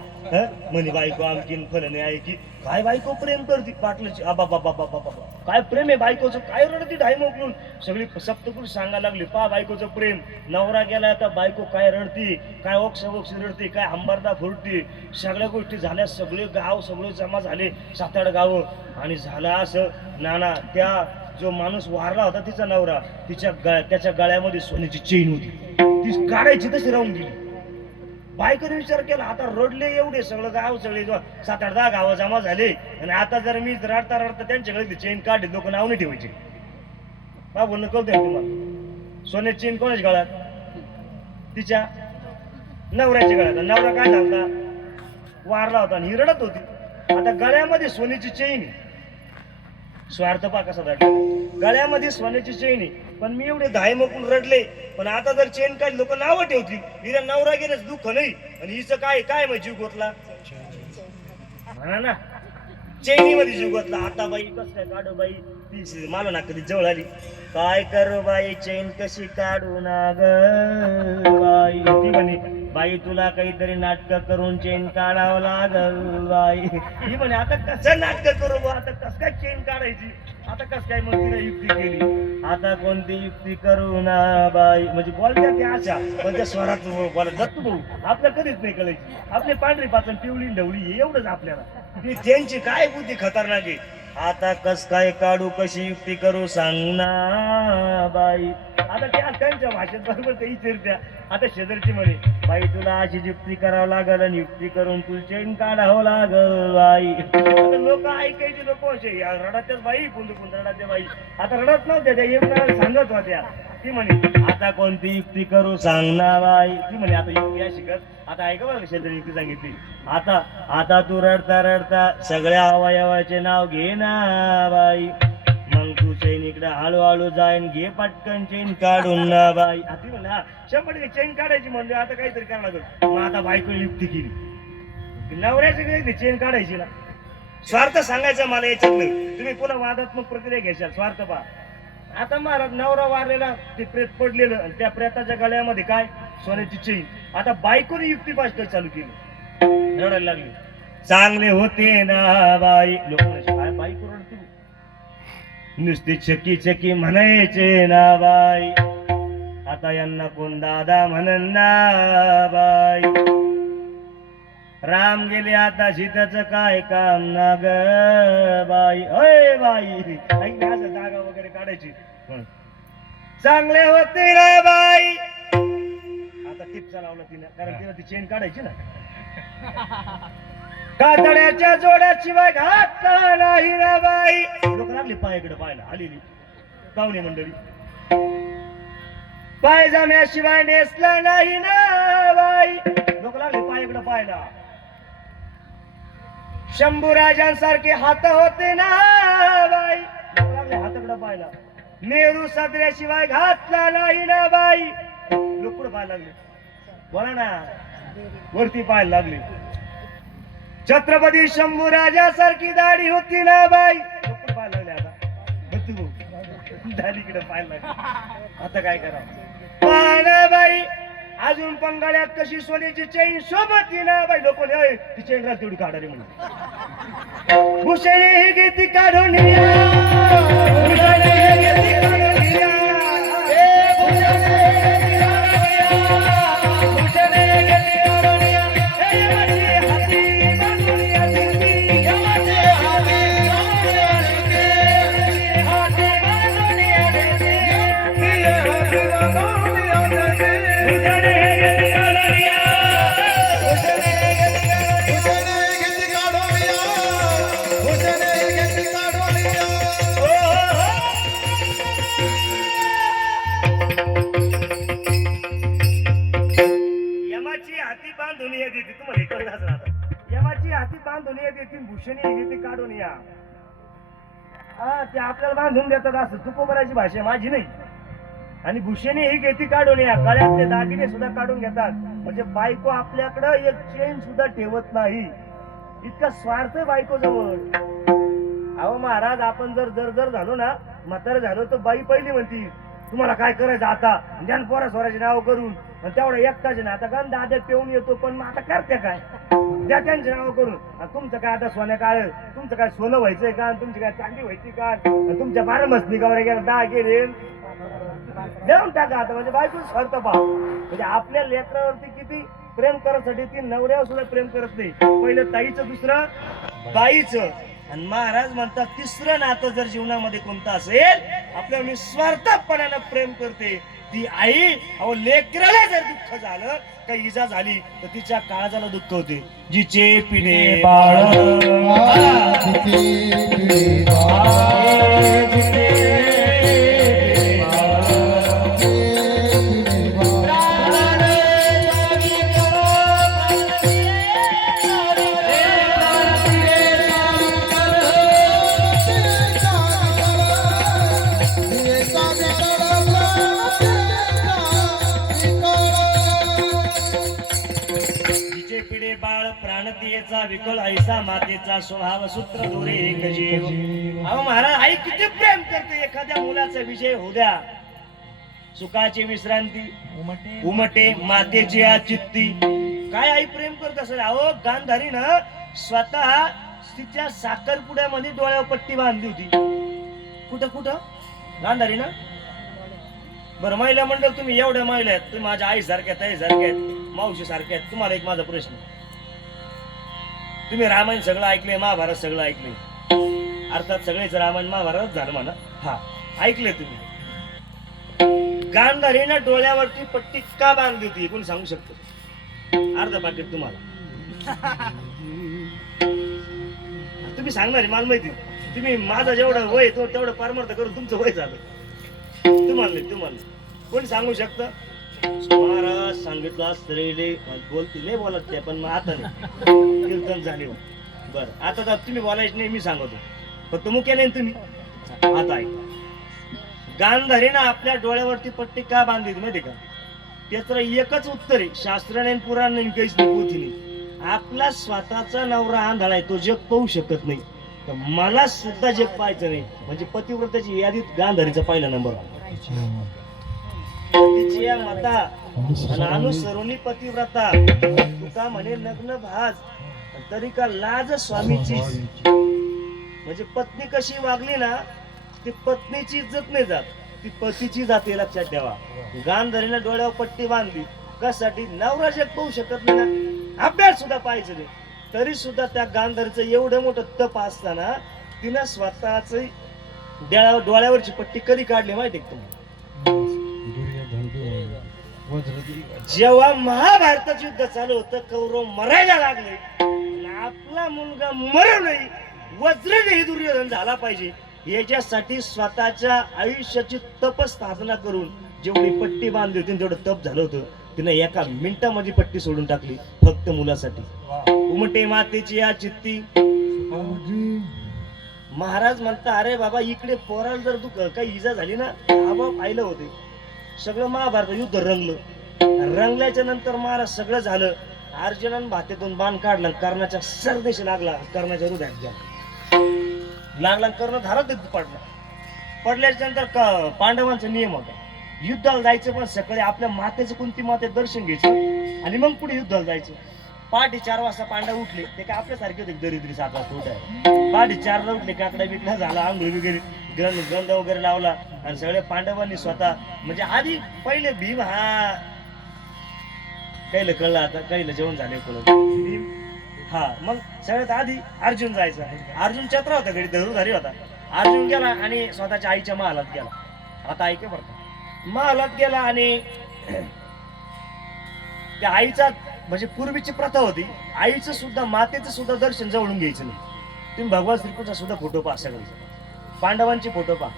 म्हणे बायको आमकीन फलने आहे की काय बायको प्रेम करते पाटलाची आबा बाबा बाबा बाबा काय प्रेम आहे बायकोचं काय रडती ढाई मोकलून सगळी सप्तपुरुष सांगायला लागली पा बायकोचं प्रेम. नवरा गेला आता बायको काय रडती काय ओक्ष रडती काय अंबरदा फुरती सगळ्या गोष्टी झाल्या सगळे गाव सगळे जमा झाले 7-8 गाव आणि झाला असं नाना त्या जो माणूस वारला होता तिचा नवरा त्याच्या गळ्यामध्ये सोन्याची चेन होती ती काढायची तशी राहून गेली. बायकोने विचार केला आता रडले एवढे सगळं गाव सगळे 7-8-10 गाव जमा झाले आणि आता जर मी रडता त्यांच्याकडे ती चेन काढली लोक नाव नाही ठेवायचे. बा बोलणं कळतंय तुम्हाला सोन्याची चेन कोणाच्या गळ्यात तिच्या नवऱ्याच्या गळ्यात. नवरा काय झाला वारला होता आणि ही रडत होती. आता गळ्यामध्ये सोन्याची चेन स्वार्थ पा कसा रडला गळ्यामध्ये सोन्याची चेन आहे पण मी एवढे धाय मोकून रडले पण आता जर चेन काढली लोक नावं ठेवतील हिला नवरा गेल्यास दुःख नाही आणि हिचं काय काय मग जीव गोतला म्हणा ना चेनीमध्ये जीव गोतला. आता बाई कस काय काढू बाई ती मला ना कधी जवळ आली काय करू बाई चेन कशी काढू ना ग बाई. ती म्हणे बाई तुला काहीतरी नाटक करून चेन काढावं लागल बाई. ही म्हणे आता कसं नाटक करू बा आता कस काय चेन काढायची आता कस काय मग तिने युक्ती केली. आता कोणती युक्ती करू ना बाई म्हणजे बोलत्या त्या अशा पण त्या स्वरात बोलत दत्तू भाऊ आपल्या कधीच नाही कळायची. आपली पांढरी पाचन पिवळी ढवळी एवढंच आपल्याला त्यांची काय बुद्धी खतरनाक आहे. आता कस काय काढू कशी युक्ती करू सांग ना बाई. आता त्या त्यांच्या भाषेत बरोबर ते विचारत्या. आता शेजारची म्हणे बाई तुला अशी युक्ती करावं लागल आणि युक्ती करून तू चेन काढावं लागल बाई. आता लोक ऐकायचे लोक असे रडात्याच बाई पुंद रडात्या बाई आता रडत नव्हत्या त्या एक सांगत होत्या. ती म्हणे आता कोणती युक्ती करू सांग ना बाई. ती म्हणे आता युक्ती अशी कर आता ऐका बघा शेजारी युक्ती सांगितली. आता तू रडता सगळ्या अवयवाचे नाव घे ना बाई मग तू चेन इकडे हळूहळू जाईन घे पटकन चेन काढून ना बाई. ती म्हणले हा 100% चेन काढायची म्हणजे आता काहीतरी करावं लागेल. मग आता बायकोने युक्ती केली नवऱ्याची काही चेन काढायची ना स्वार्थ सांगायचा मला याच्यात नाही तुम्ही पुन्हा वादात्मक प्रतिक्रिया घ्यायच्या स्वार्थ पहा. आता महाराज नवरा वारलेला ते प्रेत पडलेलं आणि त्या प्रेताच्या गळ्यामध्ये काय सोन्याची चेन. आता बायकोने युक्ती भाषण चालू केली रडायला लागली चांगले होते ना बाई. लोक काय बायको रडते नुसती चकी म्हणायचे ना बाई. आता यांना कोण दादा म्हणन ना बाई. राम गेले आता सीताचं काय काम ना ग बाई अय बाई ऐक ना, असं जागा वगैरे काढायची चांगले होते ना बाई. आता टिपचा लावला तिने, कारण तिला ती चेन काढायची ना. कातड्याच्या जोड्याशिवाय घातला नाही ना बाई. लोक लागले पायाकडे पाहायला आलेली पाहुणे मंडळी. पायजाम्याशिवाय नेसला नाही ना बाई. लोक लागले पायाकडे पाहायला. शंभूराजांसारखे हात होते ना बाई. लोक लागले हाताकडे पाहायला. नेहरू सदऱ्याशिवाय घातला नाही ना बाई. लोक पुढे पाहायला लागले. बोला ना, वरती पाहायला लागले. छत्रपती शंभूराजासारखी दाढी होती ना बाई. लोक पुढे पाहायला लागले. आता दाढीकडे पाहायला लागले. आता काय करावं पाहा बाई. अजून पंगाळ्यात कशी सोन्याची चेन सोबत ना बाई. लोक ती चेन रात तेवढी काढाली म्हणून. भूषणे ही घेती काढून या. भूषणे ही घेती काढून या. ए भूषणे ही घेती काढून या. भूषणे ही घेती काढून या. ए यमाची हाती बांधून या दिंडी. यमाची हाती बांधून या दिंडी. हाती बांधून या दिंडी. हाती बांधून या दिंडी. भूषणी काढून या. ते आपल्याला बांधून देतात असं तुकोबराची भाषा माझी नाही. आणि भूषणी ही घेती काढून या. गळ्यातले दागिने सुद्धा काढून घेतात. म्हणजे बायको आपल्याकडं एक चेन सुद्धा ठेवत नाही. इतका स्वार्थ बायको जवळ. अहो महाराज, आपण जर झालो ना, म्हातारे झालो, तर बाई पहिली म्हणती तुम्हाला काय करायचं आता, ज्ञान पोरा स्वराचे नाव करून. तेवढा एकटाच ना. आता गंध आद्या पिऊन येतो, पण मग आता करते काय, द्या त्यांचे नाव करून. तुमचं काय आता सोन्या काळ, तुमचं काय सोनं व्हायचंय का, तुमची काय चांदी व्हायची का, तुमच्या बारामसनी गावर गेला 10 गेले देऊन टाका आता. म्हणजे बायको स्वार्थ पहा. म्हणजे आपल्या लेकरावरती किती प्रेम करण्यासाठी ती नवऱ्यावर सुद्धा प्रेम करत नाही. पहिलं ताईचं, दुसरं बाईचं. आणि महाराज म्हणतात तिसरं नातं जर जीवनामध्ये कोणतं असेल, आपल्या निस्वार्थपणानं प्रेम करते ती आई. अहो लेकराला जर दुःख झालं, काही इजा झाली, तर तिच्या काळजाला दुःख होते. जिचे पिढे बाळ विकल ऐसा मातेचा स्वभाव सूत्र दोरे एक जीव. अहो महाराज, आई किती प्रेम करते. एखाद्या मुलाचा विजय होऊ द्या, सुखाची विश्रांती उमटे मातेची चित्ती. काय आई प्रेम करत असेल. अहो गांधारी ना स्वतः तिच्या साखरपुड्यामध्ये डोळ्यावर पट्टी बांधली होती. कुठं गांधारी ना. बरं महिला मंडळ, तुम्ही एवढ्या महिला आहेत, तुम्ही माझ्या आई सारख्या, ताई सारख्या आहेत, मावशी सारख्या आहेत. तुम्हाला एक माझा प्रश्न, तुम्ही रामायण सगळं ऐकले, महाभारत सगळं ऐकले, अर्थात सगळेच रामायण महाभारत झालं म्हणा. हा ऐकले तुम्ही. गांधारीनं डोळ्यावरती पट्टी का बांधली होती कोण सांगू शकतो? अर्ध पाकिट तुम्हाला. तुम्ही सांगणार मला माहिती. तुम्ही माझा जेवढं वय तो तेवढं परमार्थ करून तुमचं वय झालं. तुम्हाला कोणी सांगू शकतं? महाराज सांगितलं स्त्रीले बोलती नाही बोलत त्या, पण मग आता नाही कीर्तन झाले. बरं आता तर तुम्ही बोलायचं नाही, मी सांगतो फक्त मुख्य नाही तुम्ही. आता ऐका, गांधारीनं आपल्या डोळ्यावरती पट्टी का बांधली माहिती का? त्याचं एकच उत्तर आहे, शास्त्र नाही, पुराण नाही, काहीच नाही, पोथी नाही. आपला स्वतःचा नवरा आंधळा आहे, तो जग पाहू शकत नाही, तर मला सुद्धा जग पाहायचं नाही. म्हणजे पतिव्रताची यादीत गांधारीचा पहिला नंबर. तिची माता आणि अनुसरुणी पतिव्रता. तुका म्हणे लग्न भाज तरी का लाज स्वामीची. म्हणजे पत्नी कशी वागली ना, ती पत्नीची इज्जत नाही जात, ती पतीची जाते. लक्षात ठेवा. गांधारीने डोळ्यावर पट्टी बांधली कशासाठी? नवरा जग पाहू शकत नाही ना. अभ्यास सुद्धा पाहिजे नाही. तरी सुद्धा त्या गांधारीचं एवढं मोठं तप असताना तिनं स्वतःच डोळ्यावरची पट्टी कधी काढली माहिती का तुम्हाला? जेव्हा महाभारताचं युद्ध चालू होतं, कौरव मरायला लागले आणि आपला मुलगा मरू नाही, वज्रही दुर्योधन झाला पाहिजे याच्यासाठी स्वतःच्या आयुष्याची तपस्थापना करून जेवढी पट्टी बांधली होती तेवढं तप झालं होतं. तिने एका मिनिटामध्ये पट्टी सोडून टाकली फक्त मुलासाठी. उमटे मातेची या चित्ती. महाराज म्हणता अरे बाबा इकडे पोराला जर तू काही इजा झाली ना, आबा पाहिलं होते सगळं महाभारत युद्ध रंगल्याच्या नंतर महाराज सगळं झालं. अर्जुनानं भातेतून बाण काढला, कर्णाच्या सरदेशी लागला, कर्णाच्या हृदयात गेला, लागला कर्ण धारात पडला. पडल्याच्या नंतर पांडवांचा नियम होता युद्धाला जायचं पण सकाळी आपल्या मातेचं कोणती माते दर्शन घ्यायचं आणि मग पुढे युद्धाला जायचं. पहाटे 4 वाजता पांडव उठले, ते काय आपल्यासारखे होते दरिद्री 7 वाजता उठाय. पहाटे 4 ला उठले, काकडा बिकडा झाला, आंघोळ वगैरे गंध वगैरे लावला आणि सगळे पांडवांनी स्वतः म्हणजे आधी पहिले भीम हा कैला कळलं, आता कैला जेवण झाले भीम हा. मग सगळ्यात आधी अर्जुन जायचा. अर्जुन चत्रा होता घडी धरुधारी होता. अर्जुन गेला आणि स्वतःच्या आईच्या महालात गेला. आता ऐके बरं का, महालात गेला आणि त्या आईचा म्हणजे पूर्वीची प्रथा होती आईचं सुद्धा मातेचं सुद्धा दर्शन जवळून घ्यायचं नाही. तुम्ही भगवान श्रीकृष्णचा सुद्धा फोटो पहा, सगळ्यांचा पांडवांचे फोटो पहा,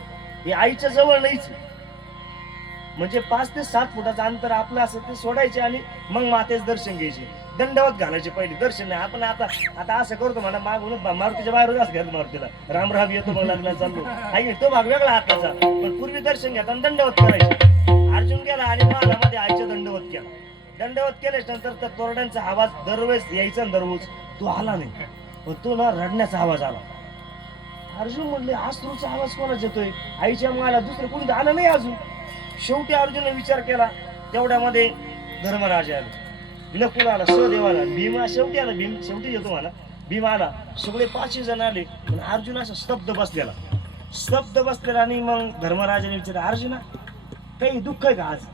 हे आईच्या जवळ नाहीच. म्हणजे 5 ते 7 फुटाचं अंतर आपलं असं ते सोडायचे आणि मग मातेचं दर्शन घ्यायचे. दंडवत घालायचे पहिले, दर्शन नाही. आपण आता असं करतो म्हणा मागून मारुतीच्या बाहेर असं घ्यायला मारुतीला राम राम येतो मग लग्नाला चाललो आहे, तो भाग वेगळा हाताचा. पण पूर्वी दर्शन घेताना दंडवत करायचे. अर्जुन गेला आणि महालामध्ये आईच्या दंडवत केला. दंडवत केल्याच्या नंतर त्या तोरड्यांचा आवाज दरवेळेस यायचा, दररोज तो आला नाही, पण तो ना रडण्याचा आवाज आला. अर्जुन म्हणले अश्रूचा आवाज कोणाचा येतोय? आईच्या मला दुसरं कोणी आलं नाही अजून. शेवटी अर्जुनने विचार केला, तेवढ्यामध्ये धर्मराज आला, नकुल आला, सहदेव आला, भीम शेवटी आला, भीम शेवटी येतो मला. भीम आला, सगळे 5 जण आले. पण अर्जुन असा स्तब्ध बसलेला आणि मग धर्मराजाने विचारलं, अर्जुना काही दुःख आहे का आज?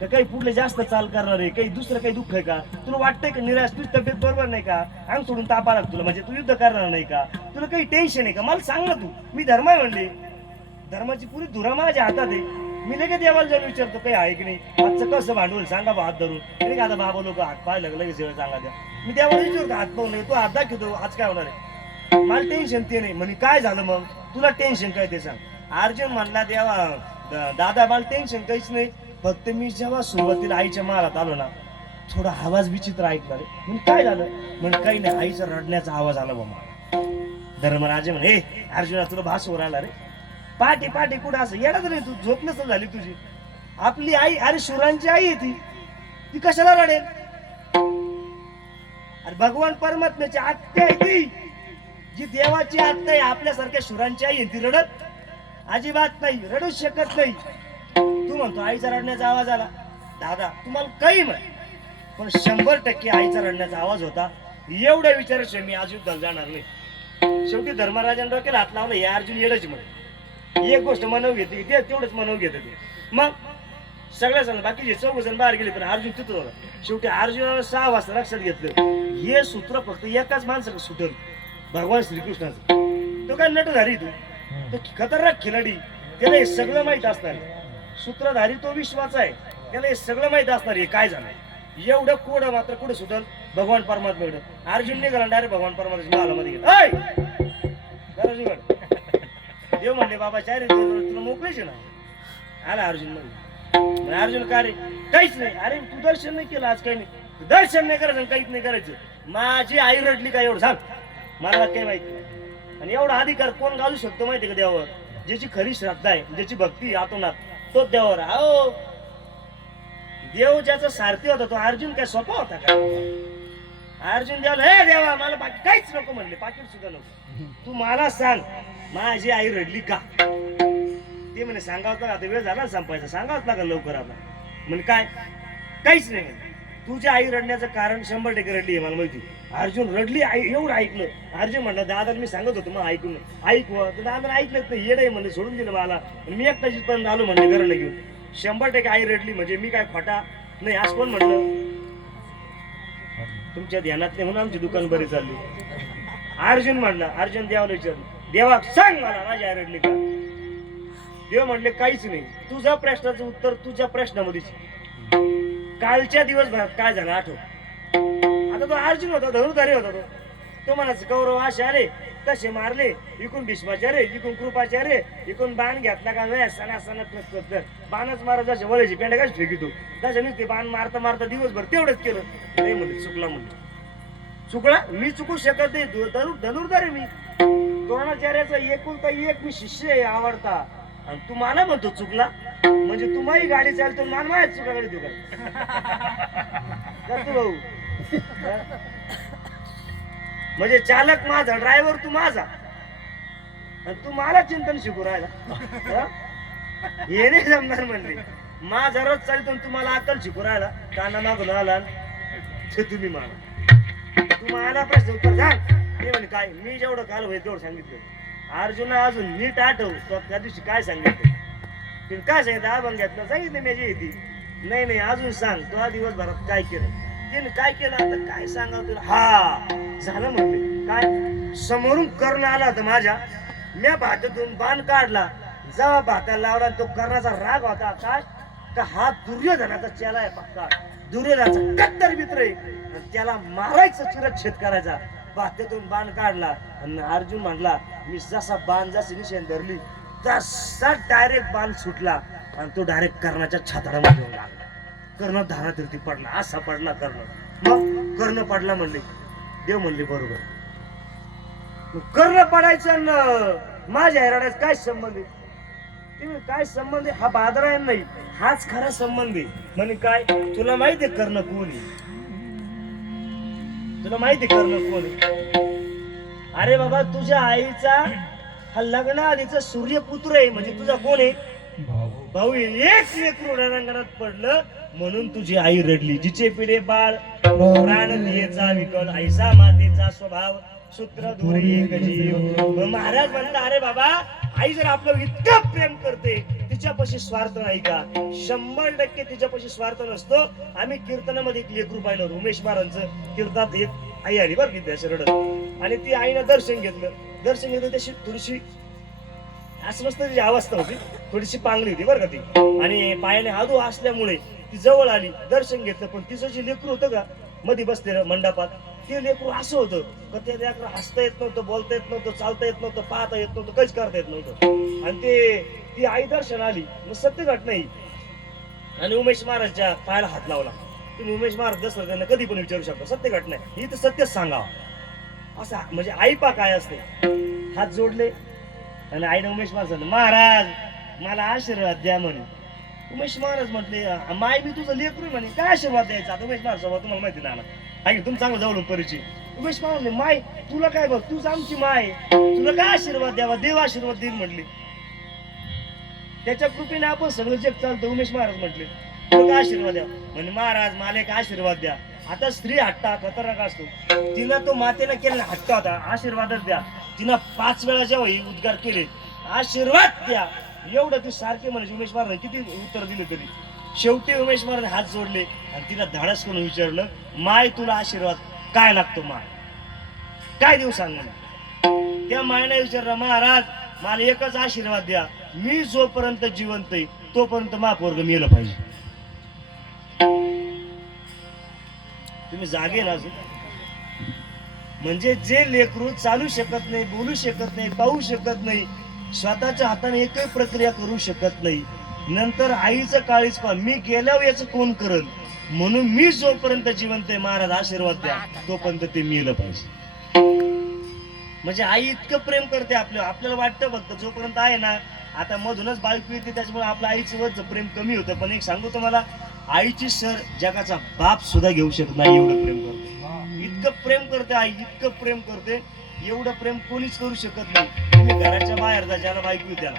का काही पुढले जास्त चाल करणार आहे? काही दुसरं काही दुःख आहे का? तुला वाटतंय का निराश? तुझी तब्येत बरोबर नाही का? अंग सोडून तापा लागतो तुला, म्हणजे तू युद्ध करणार नाही का? तुला काही टेन्शन आहे का? मला सांग ना तू. मी धर्म आहे म्हणले, धर्माची पुरी धुरा माझ्या हातात आहे. मी लगेच देवाला जाऊन विचारतो काही आहे की नाही, आजचं कसं भांडवल सांगा बा, हात धरून. नाही आता बाबा लोक हात पाय लागलं लगेच सांगा द्या. मी देवाला विचारतो हात पाहून नाही, तू हात दाखवतो आज काय होणार आहे? मला टेन्शन ते नाही. म्हणे काय झालं मग तुला टेन्शन काय ते सांग. अर्जुन म्हणला देवा दादा मला टेन्शन काहीच नाही, फक्त मी जेव्हा सुरुवातीला आईच्या महालात आलो ना थोडा आवाज विचित्र ऐकला रे. म्हणजे काय झालं? म्हणजे काही नाही, आईचा रडण्याचा आवाज आला बा मला. धर्मराजे म्हणे अर्जुना तुला भासवर आला रे, पाठी कुठं असं येणार नाही, तू झोप नसेल झाली तुझी. आपली आई अरे शुरांची आई आहे ती कशाला रडेल? अरे भगवान परमात्म्याची आत्या आहे ती, जी देवाची आत्या आहे, आपल्यासारख्या शुरांची आई आहे. ती रडत अजिबात नाही, रडूच शकत नाही. तू म्हणतो आईचा रडण्याचा आवाज आला. दादा तुम्हाला काही म्हण, पण 100% आईचा रडण्याचा आवाज होता. एवढ्या विचाराशिवाय मी आज युद्धाला जाणार नाही. शेवटी धर्मराजांना डोक्याला हात लावला, या अर्जुन येडच म्हणे. एक गोष्ट मनव घेते ते तेवढंच मनव घेत ते. मग सगळ्या जण बाकीचे 4 जण बाहेर गेले, पण अर्जुन तिथं होता. शेवटी अर्जुनाला 6 वाजता लक्षात घेतलं हे सूत्र फक्त एकाच माणसाला सुटल, भगवान श्रीकृष्णाचं. तो काय नटधारी तो खतरनाक खिलाडी, त्याला हे सगळं माहित असणार. सूत्रधारी तो विश्वाचा आहे, त्याला हे सगळं माहित असणार हे काय झालंय. एवढं कोडं मात्र कुठं सुटल? भगवान परमात्म्याकडे. अर्जुन निघाला डायरेक्ट भगवान परमात्म्याच्या महालामध्ये गेला. देव म्हणले बाबा चार तुला मोकळेच ना. आला अर्जुन मध्ये. अर्जुन का रे? काहीच नाही. अरे तू दर्शन नाही केलं आज, काही नाही दर्शन नाही करायचं, काहीच नाही करायचं. माझी आई रडली का एवढं सांग, मला काही माहिती नाही. आणि एवढा अधिकार कोण घालू शकतो माहिती का देवावर? ज्याची खरी श्रद्धा आहे, ज्याची भक्ती आतोनात, तोच देवावर. अहो देव ज्याचा सारथी होता तो अर्जुन काय सोपा होता का? अर्जुन देवाला हे देवा मला बाकी काहीच नको म्हणले, पाकिट सुद्धा नको, तू मला सांग माझी आई रडली का? ते म्हणे सांगावं आता वेळ झाला संपायचा, सांगावंच लागल लवकर आता. म्हणजे काय? काहीच नाही. तुझ्या आई रडण्याचं कारण 100% रडली आहे मला माहिती. अर्जुन रडली, आई एवढं ऐकलं. अर्जुन म्हणलं दादा मी सांगत होतो मग ऐकून ऐकवं, तर दादा ऐकलंच नाही, येड आहे म्हणले, सोडून दिलं मला. मी एकटा जिथपर्यंत आलो म्हणले घराला घेऊन. 100% आई रडली म्हणजे मी काय खोटा नाही. आज कोण म्हणलं? तुमच्या ध्यानात नाही म्हणून आमची दुकान बरी चालली. अर्जुन म्हणला, अर्जुन देवाला विचारलं, देवा सांग मला माझी आई रडली का? देव म्हणले काहीच नाही, तुझ्या प्रश्नाचं उत्तर तुझ्या प्रश्नामध्येच. कालच्या दिवसभरात काय झालं आठव. आता तो अर्जुन होता, धनुधारी होता तो म्हणायचं कौरव असे आले तसे मारले, इकून भीष्माचार्य इकून कृपाचार्य इकून बाण घेतला का नाही सणा सणा बाणच मारा जसे वळायची पेंड्या काय फेकितो तसे नुसते बाण मारता मारता दिवसभर तेवढंच केलं. नाही म्हणले चुकला, म्हणले चुकला, मी चुकू शकत नाही, धनुर्धारी मी, द्रोणाचार्याचा एकुलता एक मी शिष्य आहे आवडता, आणि तू मला म्हणतो चुकला, म्हणजे तू माझी गाडी चालतो मान माझ्या चुका गाडी तू काय भाऊ. म्हणजे चालक माझा, ड्रायव्हर तू माझा, आणि तू मला चिंतन शिकू राहिला. हे नाही जमणार म्हणले, माझा रथ चालतो तुम्हाला अक्कल शिकू राहिला. काना मागून आला ते तुम्ही मला, तू मला प्रश्न उत्तर सांग. ते म्हणे काय, मी जेवढं काल होईल तेवढं सांगितलं. अर्जुना अजून नीट आठव त्या दिवशी काय सांगितलं. तुम्ही काय सांगितलं, अभंग्यातलं सांगितलं माझी येते. नाही नाही अजून सांग, तो दिवसभरात काय केलं. त्याने काय केलं आता काय सांगावं तुला. हा झालं म्हणले काय, समोरून कर्ण आला होता माझ्या, म्या भातातून बाण काढला, जेव्हा भाताला लावला तो कर्णाचा राग होता काय का हा दुर्योधनाचा चेला आहे पक्का, दुर्योधनाचा कट्टर मित्र आहे, आणि त्याला मारायचं चिरच्छेद करायचा. भातातून बाण काढला आणि अर्जुन म्हणला मी जसा बाण जशी निशाण धरली तसा डायरेक्ट बाण सुटला आणि तो डायरेक्ट कर्णाच्या छाताडामध्ये येऊन लागला. कर्ण धारातीर्थी पडला, असा पडला कर्ण. मग कर्ण पडला म्हणले, देव म्हणले बरोबर. कर्ण पडायचं माझ्या हैराण्यात काय संबंध आहे. काय संबंध आहे, हा बादरायण नाही, हाच खरा संबंध आहे. म्हणे काय, तुला माहिती आहे कर्ण कोण आहे, तुला माहिती आहे कर्ण कोण आहे. अरे बाबा तुझ्या आईचा हा लग्न आधीचा सूर्यपुत्र आहे, म्हणजे तुझा कोण आहे भाऊ. एक लेकरू रणांगणात पडलं म्हणून तुझी आई रडली. जिचे पिढे बाळ प्राण दियेचा विकल, ऐसा मातेचा स्वभाव सूत्र दोरी एक जीव. महाराज म्हणता अरे बाबा आई जर आपलं इतकं प्रेम करते तिच्यापाशी स्वार्थ नाही का. 100% तिच्यापाशी स्वार्थ नसतो. आम्ही कीर्तनामध्ये एक लेकरू पाहिलं उमेश महाराजांचं, कीर्तनात एक आई आली बरं की त्या रडत, आणि ती आईनं दर्शन घेतलं. दर्शन घेतलं त्याची थोडीशी अस्वस्थ तिची अवस्था होती, थोडीशी पांगली होती बरं का ती, आणि पायाने हादू असल्यामुळे ती जवळ आली, दर्शन घेतलं. पण तिचं जे लेकरू होतं का मध्ये बसलेलं मंडपात, ते लेकरू असं होतं का त्या लेकरू हसता येत नव्हतं, बोलता येत नव्हतं, चालता येत नव्हतं, पाहता येत नव्हतं, काहीच करता येत नव्हतं. आणि ती आई दर्शन आली, मग सत्य घटना ही, आणि उमेश महाराजच्या पायाला हात लावला. तुम्ही उमेश महाराज दसरा त्यांना कधी पण विचारू शकता, सत्य घटना ही तर सत्यच सांगावं असं. म्हणजे आई पा काय असते, हात जोडले आणि आईने उमेश महाराज महाराज मला आशीर्वाद द्या म्हणे. उमेश महाराज म्हटले माय मी तुझं लेकरू म्हणे, काय आशीर्वाद द्यायचा. आता उमेश महाराज सोबत तुम्हाला माहिती ना आहे, तुम्ही चांगलं जवळून परिचय. उमेश महाराज माय तुला काय बघ, तूच आमची माय, तुला काय आशीर्वाद द्यावा, देव आशीर्वाद देईल म्हटले. त्याच्या कृपेने आपण सगळं जग चालतं. उमेश महाराज म्हटले तुला काय आशीर्वाद द्या म्हणे, महाराज मला एक आशीर्वाद द्या. आता स्त्री हट्टा खतरनाक असतो, तिनं तो मातेला केला हट्टा होता, आशीर्वादच द्या. तिनं 5 वेळा जेव्हा उद्गार केले आशीर्वाद द्या एवढं ती सारखे म्हणायचे. उमेश महाराज किती उत्तर दिले तरी शेवटी उमेश महाराज हात जोडले आणि तिला धाडस करून विचारलं माय तुला आशीर्वाद काय लागतो, माय काय देऊ सांग म्हणे. त्या मायने विचारलं महाराज मला एकच आशीर्वाद द्या, मी जोपर्यंत जिवंत आहे तोपर्यंत महापोरग मेलं पाहिजे. तुम्ही जागे ना अजून. म्हणजे जे लेकरू चालू शकत नाही, बोलू शकत नाही, पाहू शकत नाही, स्वतःच्या हाताने एकही प्रक्रिया करू शकत नाही, नंतर आईचं काळीच पा मी गेल्यावर याचं कोण करल, म्हणून मी जोपर्यंत जिवंत आहे महाराज आशीर्वाद द्या तोपर्यंत ते मेलं पाहिजे. म्हणजे आई इतकं प्रेम करते आपल्याला वाटतं फक्त जोपर्यंत आहे ना. आता मधूनच बायको येते त्याच्यामुळे आपल्या आईचं वरचं प्रेम कमी होतं. पण एक सांगू तुम्हाला, आईची सर जगाचा बाप सुद्धा घेऊ शकत नाही, एवढं प्रेम करते. इतकं प्रेम करते आई, इतकं प्रेम करते, एवढं प्रेम कोणीच करू शकत नाही. तुम्ही घराच्या बाहेर जा, ज्याला बायको त्याला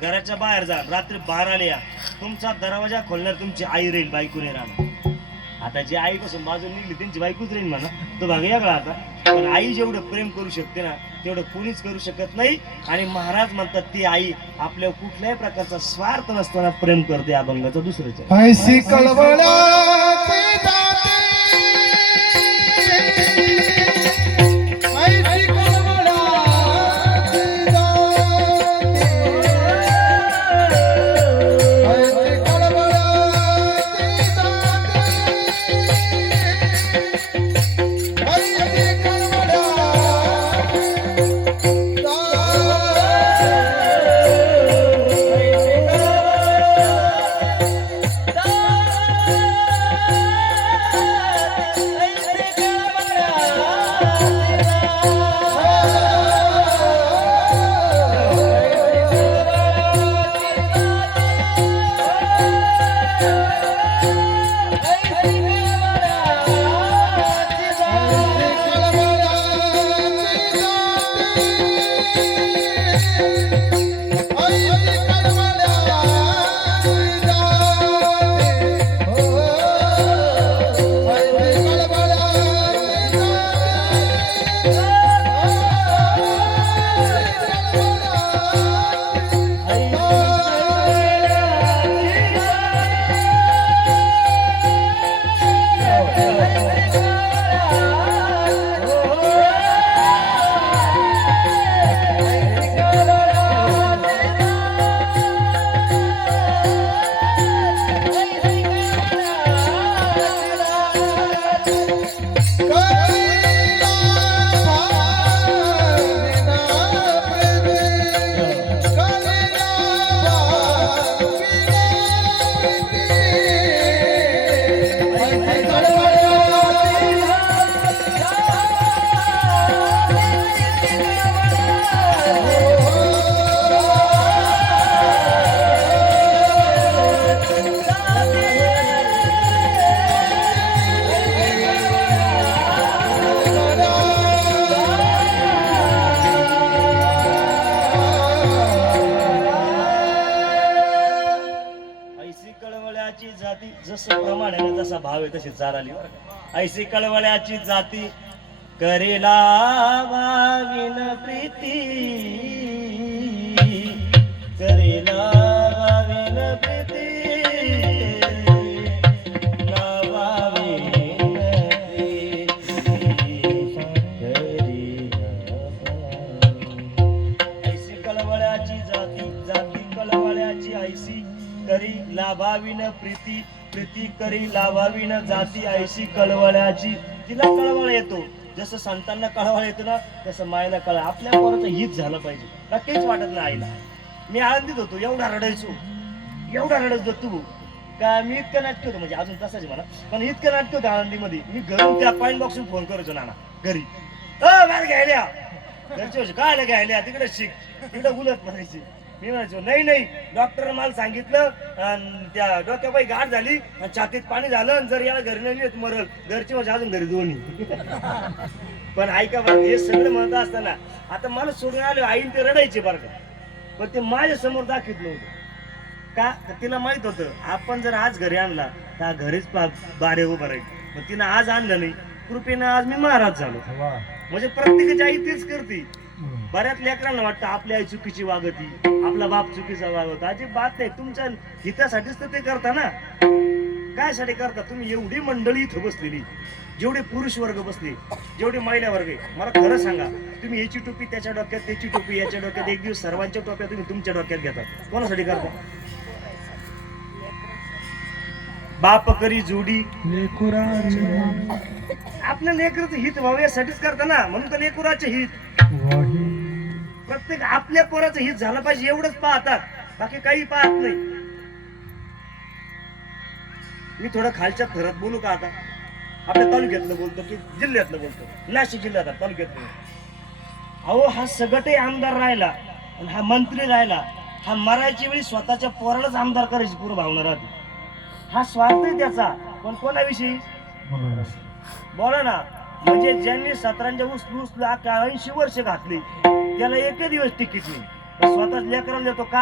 घराच्या बाहेर जा, रात्री 12ला या, तुमचा दरवाजा खोलणार तुमची आई राहील, बायको नाही राहणार. आता जी आईपासून बाजून निघली त्यांची बायकोच राहील म्हणा, तो भाग वेगळा. आता पण आई जेवढं प्रेम करू शकते ना तेवढं कोणीच करू शकत नाही. आणि महाराज म्हणतात ती आई आपल्या कुठल्याही प्रकारचा स्वार्थ नसताना प्रेम करते. अभंगाचं दुसरं ऐशी कळवळाची जाते जसं प्रमाण आहे ना तसा भाव आहे तशी चार आली बरं का. ऐशी कळवळ्याची जाती करेला वाविन प्रीती करेला वाविन प्रीती नावाविन प्रीती ऐशी कळवळ्याची जाती जाती कळवळ्याची ऐशी करी लाभाविन प्रीती प्रीती करी लाभाविन जाती ऐशी कळवळ्याची. तिला कळवळ येतो जसं संतांना कळवळ येतो ना तसं मायला कळवळ. आपल्या पोराचं हित झालं पाहिजे नक्कीच वाटत नाही आईला. मी आनंदित होतो एवढा रडायचो एवढा रडत होतो तू का मी इतकं नाटक होतो म्हणजे अजून तसाच म्हणा पण इतकं नाटक होतं आनंदीमध्ये. मी घरून त्या पॉईंट बॉक्सून फोन करायचो नाना घरी मला घ्यायला घरचे होते काय घ्यायला तिकडे शिक तिकडे उलट म्हणायची. मी म्हणायचो नाही नाही डॉक्टर मला सांगितलं त्या डोक्यापाई गाठ झाली आणि छातीत पाणी झालं आणि जर याला घरी नाही मरल घरची म्हणजे अजून घरी दोन्ही. पण ऐका बरं हे सगळं म्हणत असताना आता मला सोडून आलो आईन ते रडायचे बरं का पण ते माझ्या समोर दाखवत नव्हतं का तिला माहित होतं आपण जर आज घरी आणला तर घरीच बारे उभं राहील. पण तिनं आज आणलं नाही कृपेनं आज मी महाराज झालो. म्हणजे प्रत्येकाची आई तेच करते. बऱ्याच लेकरांना वाटतं आपली आई चुकीची वागती आपला बाप चुकीचा वागवतो. अजिबात नाही तुमच्या हितासाठीच तर ते करता ना. काय साठी करता तुम्ही एवढी मंडळी इथं बसलेली जेवढे पुरुष वर्ग बसले जेवढे महिला वर्ग आहे मला खरं सांगा तुम्ही याची टोपी त्याच्या डोक्यात त्याची टोपी याच्या डोक्यात एक दिवस सर्वांच्या टोप्या तुम्ही तुमच्या डोक्यात घेतात कोणासाठी करता. बाप करी जोडी आपल्या लेकराचं हित व्हावं यासाठीच करता ना म्हणून तर लेकराचे हित प्रत्येक आपल्या पोराचं हित झालं पाहिजे एवढंच पाहतात बाकी काही पाहत नाही. मी थोडं खालच्या थरात बोलू का आता आपल्या तालुक्यातलं बोलतो की जिल्ह्यातलं बोलतो नाशिक जिल्ह्यात तालुक्यातलं. अहो हा सगटे आमदार राहिला आणि हा मंत्री राहिला हा मरायच्या वेळी स्वतःच्या पोरालाच आमदार करायची पूर्ण भावना राहते. हा स्वार्थ आहे त्याचा पण कोणाविषयी बोला ना. म्हणजे ज्यांनी 17 ऊस 80 वर्ष घातली त्याला एकही दिवस तिकीट नाही स्वतःच लेकराला देतो का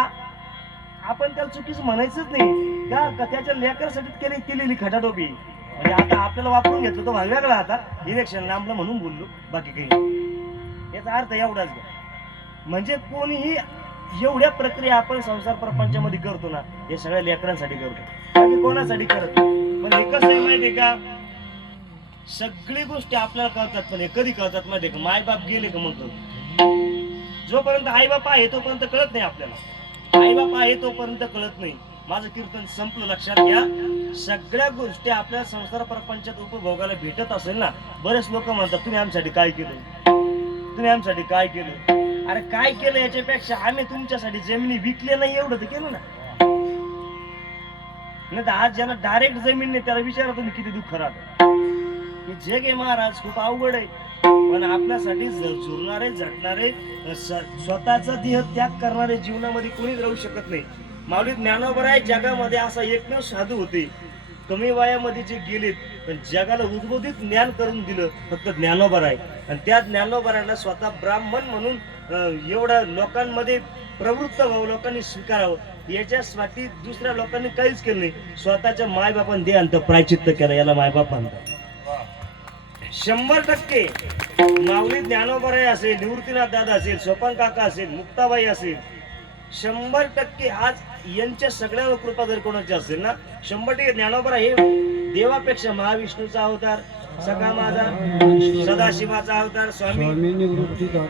आपण त्याला चुकीचं म्हणायचंच नाही का त्याच्या लेकरासाठी केलेली खटाटोपी. म्हणजे आता आपल्याला वापरून घेतलं तो भाग वेगळा आता इलेक्शन लांबलं म्हणून बोललो बाकी काही याचा अर्थ एवढाच. म्हणजे कोणीही एवढ्या प्रक्रिया आपण संसार प्रपंचामध्ये करतो ना हे सगळ्या लेकरांसाठी करतो बाकी कोणासाठी करत. पण हे कसं आहे माहितीये का सगळी गोष्टी आपल्याला कळतात पण हे कधी कळतात माहितीये का माय बाप गेले का म्हणतो. जोपर्यंत आई बाप आहे तोपर्यंत कळत नाही आपल्याला. आई बाप आहे तोपर्यंत कळत नाही. माझं कीर्तन संपलं लक्षात घ्या. सगळ्या गोष्टी आपल्या संसार प्रपंचात उपभोगायला भेटत असेल ना. बरेच लोक म्हणतात तुम्ही आमच्यासाठी काय केलं तुम्ही आमच्यासाठी काय केलं. अरे काय केलं याच्यापेक्षा आम्ही तुमच्यासाठी जमिनी विकले नाही एवढं तर केलं ना. नाही तर आज ज्याला डायरेक्ट जमीन नाही त्याला विचारा तुम्ही किती दुःख राहतं. जग आहे महाराज खूप अवघड आहे पण आपल्यासाठी झुरणारे झटणारे स्वतःचा देह त्याग करणारे जीवनामध्ये कोणीच राहू शकत नाही. माऊली ज्ञानोबराय जगामध्ये असा एकमेव साधू होते कमी वयामध्ये जे गेलेत पण जगाला उद्बोधित ज्ञान करून दिलं फक्त ज्ञानोबराय. आणि त्या ज्ञानोबरायला स्वतः ब्राह्मण म्हणून एवढ्या लोकांमध्ये प्रवृत्त व्हावं लोकांनी स्वीकारावं याच्यासाठी दुसऱ्या लोकांनी काहीच केलं नाही. स्वतःच्या मायबापाने देहांत प्रायचित्त केलं याला मायबाप म्हणतात. 100% माऊली ज्ञानोबराय असेल निवृत्तीनाथ दादा असेल सोपान काका असेल मुक्ताबाई असेल 100% आज यांच्या सगळ्यावर कृपा जर कोणाची असेल ना 100% ज्ञानोबराय हे देवापेक्षा महाविष्णूचा अवतार सखा माझा सदाशिवाचा अवतार स्वामी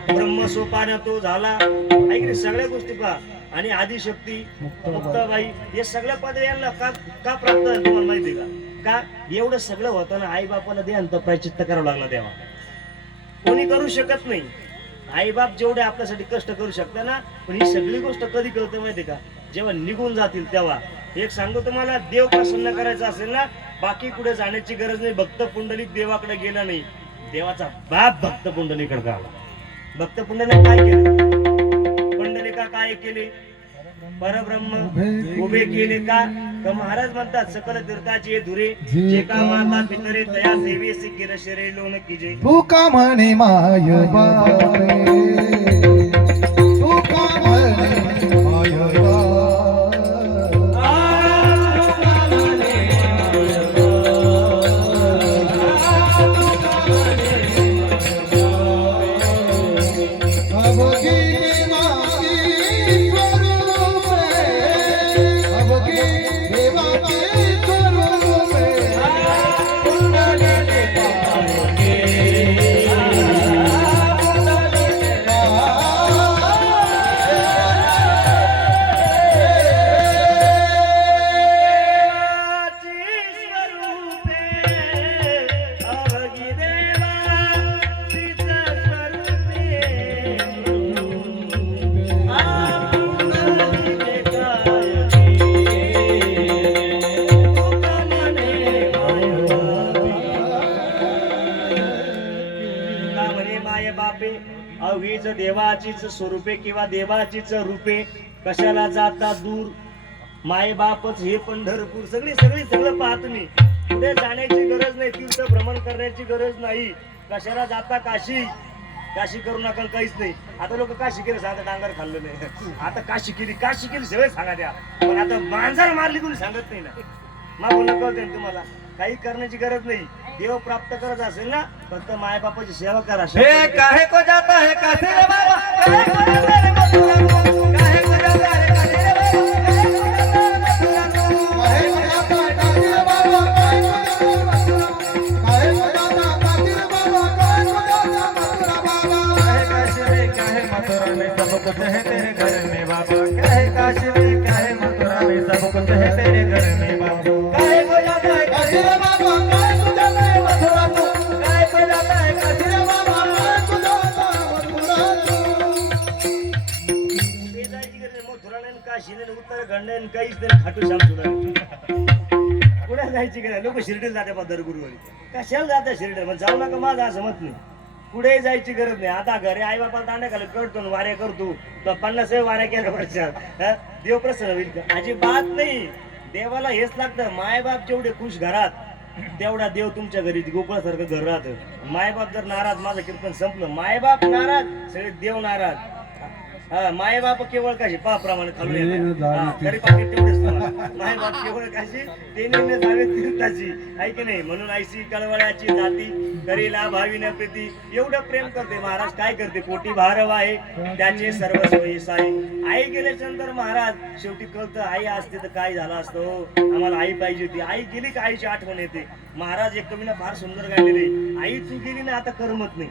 ब्रह्मसोपान तो झाला ऐकले सगळ्या गोष्टी पहा. आणि आदिशक्ती मुक्ताबाई हे सगळ्या पदवी यांना का प्राप्त झालं तुम्हाला माहिती का एवढं सगळं होताना आई बापाला देहांत प्रायचित्त करावं लागलं तेव्हा कोणी करू शकत नाही. आई बाप जेवढे आपल्यासाठी कष्ट करू शकता ना पण ही सगळी गोष्ट कधी कळतं माहिती का जेव्हा निघून जातील तेव्हा. एक सांगतो तुम्हाला देव प्रसन्न करायचा असेल ना बाकी कुठे जाण्याची गरज नाही. भक्त पुंडलिक देवाकडे गेला नाही देवाचा बाप भक्त पुंडलिकडे आला. भक्त पुंडलिक काय केलं पुंडलिका काय केले परब्रह्म उभे केले का महाराज म्हणतात सकल तीर्थाचे हे धुरे जे का माता पितरे तया सेवेसी केलं शरीर लोन कीजे तू का म्हणे माय बापे तू का म्हणे माय म्हणजेच देवाचीच स्वरूपे किंवा देवाचीच रूपे कशाला जाता दूर माय बापच हे पंढरपूर सगळं पाहा तुम्ही पुढे जाण्याची गरज नाही तीर्थ भ्रमण करण्याची गरज नाही कशाला जाता काशी काशी करू नका काहीच नाही आता लोक काशी केली सांगता डांगर खाल्लं नाही आता काशी केली सगळे सांगा द्या पण आता मांजर मारली कोणी सांगत नाही ना मागून कळते तुम्हाला काही करण्याची गरज नाही देव प्राप्त करत असेल ना फक्त माय बापाची सेवा करा हे काहे को जाता है काशी रे बाबा काहे को जाता है काहे को जाता है काशी रे बाबा काहे को जाता है काशी रे बाबा काहे को जाता है काशी रे बाबा काहे को जाता है काशी रे काहे मथुरा में सब कुछ है तेरे घर में बाबा काहे काशी में काहे मथुरा में सब कुछ है तेरे घर में बाबा काहे को जाता है काशी रे बाबा काहे को जाता है मथुरा को काहे को जाता है काशी रे बाबा काहे को जाता है मथुरा ते जायची गरज नाही मथुरा नाही काशी नाही उत्तराखंड नाही काहीच नाही खाटू श्याम सुद्धा पुढे जायची गरज लोक शिर्डीला जाते बा दरगुरुवारी कशाला जातात शिर्डीला मग जाऊ नका माझं असं मत नाही पुढे जायची गरज नाही आता घरी आई बापा दांड्या खाली करतो वाऱ्या करतो तो 50 वाऱ्या केल्या वर्षात देव प्रसन्न होईल का अजिबात नाही देवाला हेच लागतं मायबाप जेवढे खुश घरात तेवढा देव तुमच्या घरी गोकुळासारखं घर राहतं मायबाप जर नाराज माझं कीर्तन संपलं मायबाप नाराज सगळे देव नाराज हा मायबाप केवळ काशी पाप्रमाणे खालून येतात तरी पाकिट तेवढेच मायबाप केवळ काशी ते नेहमी जावे तीर्थाची आहे की नाही म्हणून आईशी कळवळ्याची जाती करीला भावी न प्रीती एवढं प्रेम करते महाराज काय करते कोटी भारव आहे त्याचे सर्वस्व यश आहे आई गेल्याच्या नंतर महाराज शेवटी कळतं आई असते तर काय झालं असतं आम्हाला आई पाहिजे होती आई गेली का आईची आठवण येते महाराज एक कवीनं फार सुंदर गायलेले आई तू गेली ना आता करमत नाही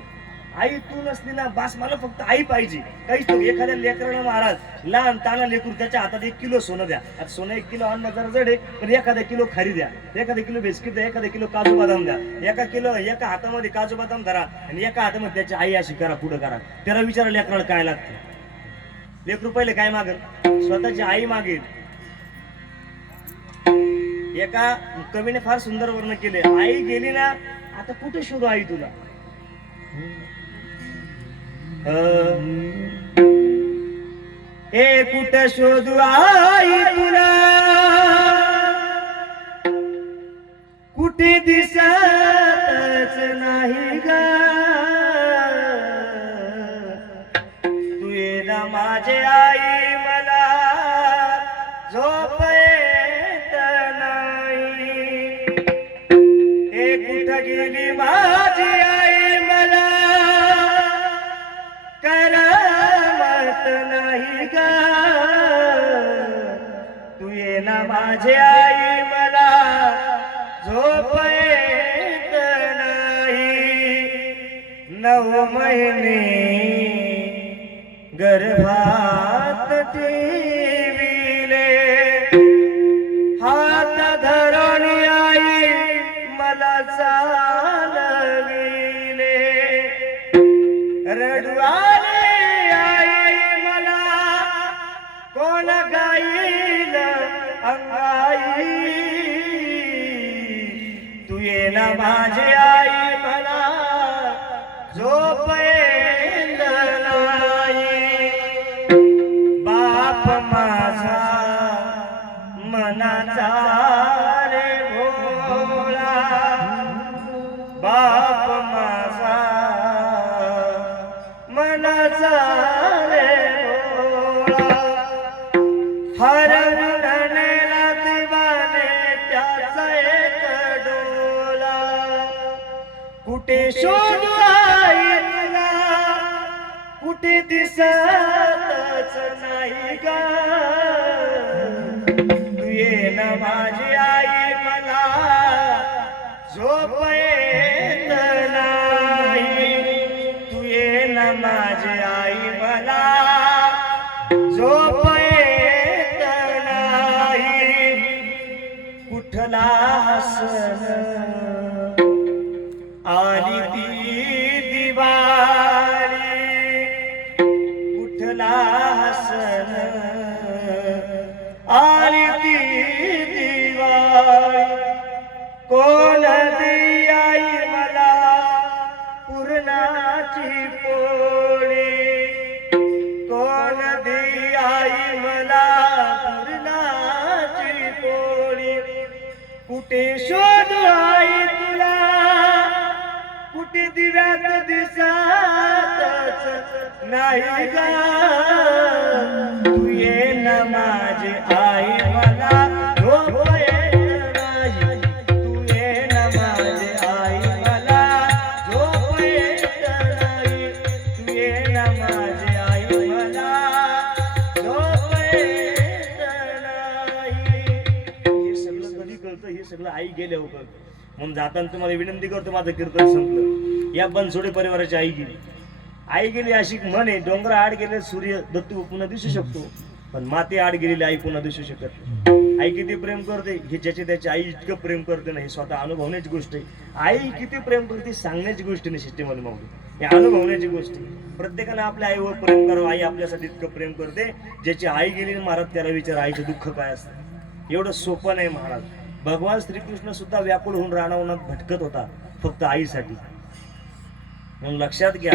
आई तू नसली ना बास मला फक्त आई पाहिजे काहीच तो एखाद्या लेकरानं महाराज लहान ताना लेकरू त्याच्या हातात 1 किलो सोनं द्या आता सोनं 1 किलो अन्न जरा जड आहे पण एखादा किलो खारी द्या एखादा किलो बिस्किट द्या एखादा किलो काजू बदाम द्या एका हातामध्ये काजू बदाम धरा आणि एका हातामध्ये त्याची आई अशी करा पुढं करा त्याला विचारा लेकराला काय लागतं लेकरू पहिले काय मागेल स्वतःची आई मागेल एका कवीने फार सुंदर वर्णन केले आई गेली ना आता कुठे शोधू आई तुला कुठ शोधू आई तुला कुठे दिसतच नाही ग तू ये ना माझे आई मला झोप येत नाही कुठ गेली माझी आई मला करमत नाही ग तू ये ना माझी आई मला झोप येत नाही 9 महिने गर्भात ठेविले हात धरून आई मला चालविले रडू आले आई मला कोण गाईल अंगाई तू ये ना माझी आई मला झोप येत नाही बाप माझा मनाचा रे भोळा बाप माझा मनाचा रे भोळा हरवलेला दिवाने त्याचा एक डोला कुठे शोधू आई तुला कुठे दिसतच नाही ग तू ये ना माझी आई मला झोप येत नाही तू ये ना माझी आई मला झोप येत नाही कुठला हसन आली ती दिवाळी कुठला हसन आली ती दिवाळी कोण दी आई मला पुरणाची पोळी कुठे शोधू आई तुला, कुठे दिव्यात दिसतच नाही ग, तू ये ना माझी आई मला झोप येत नाही, तू ये ना माझी आई मला झोप येत नाही, तू ये ना माझी आई मला झोप येत नाही. हे सगळं कधी कळतं? हे सगळं आई गेल्यावर कळतं. म्हणून जाताना तुम्हाला विनंती करतो, माझं कीर्तन संपलं. या बनसोडे परिवाराची आई गेली. आई गेली अशी म्हण आहे, डोंगर आड गेले सूर्य दत्तू पुन्हा दिसू शकतो, पण माती आड गेलेली आई पुन्हा दिसू शकत नाही. आई किती प्रेम करते हे ज्याचे त्याची आई इतकं प्रेम करते ना, हे स्वतः अनुभवण्याची गोष्ट आहे. आई किती प्रेम करते सांगण्याची गोष्ट नाही सिस्टीममध्ये मागून, हे अनुभवण्याची गोष्ट आहे. प्रत्येकाने आपल्या आईवर प्रेम करावं. आई आपल्यासाठी इतकं प्रेम करते. ज्याची आई गेली महाराज त्याला विचार आईचं दुःख काय असतं. एवढं सोपं नाही महाराज. भगवान श्रीकृष्ण सुद्धा व्याकुळ होऊन रानावनात भटकत होता फक्त आईसाठी. म्हणून लक्षात घ्या,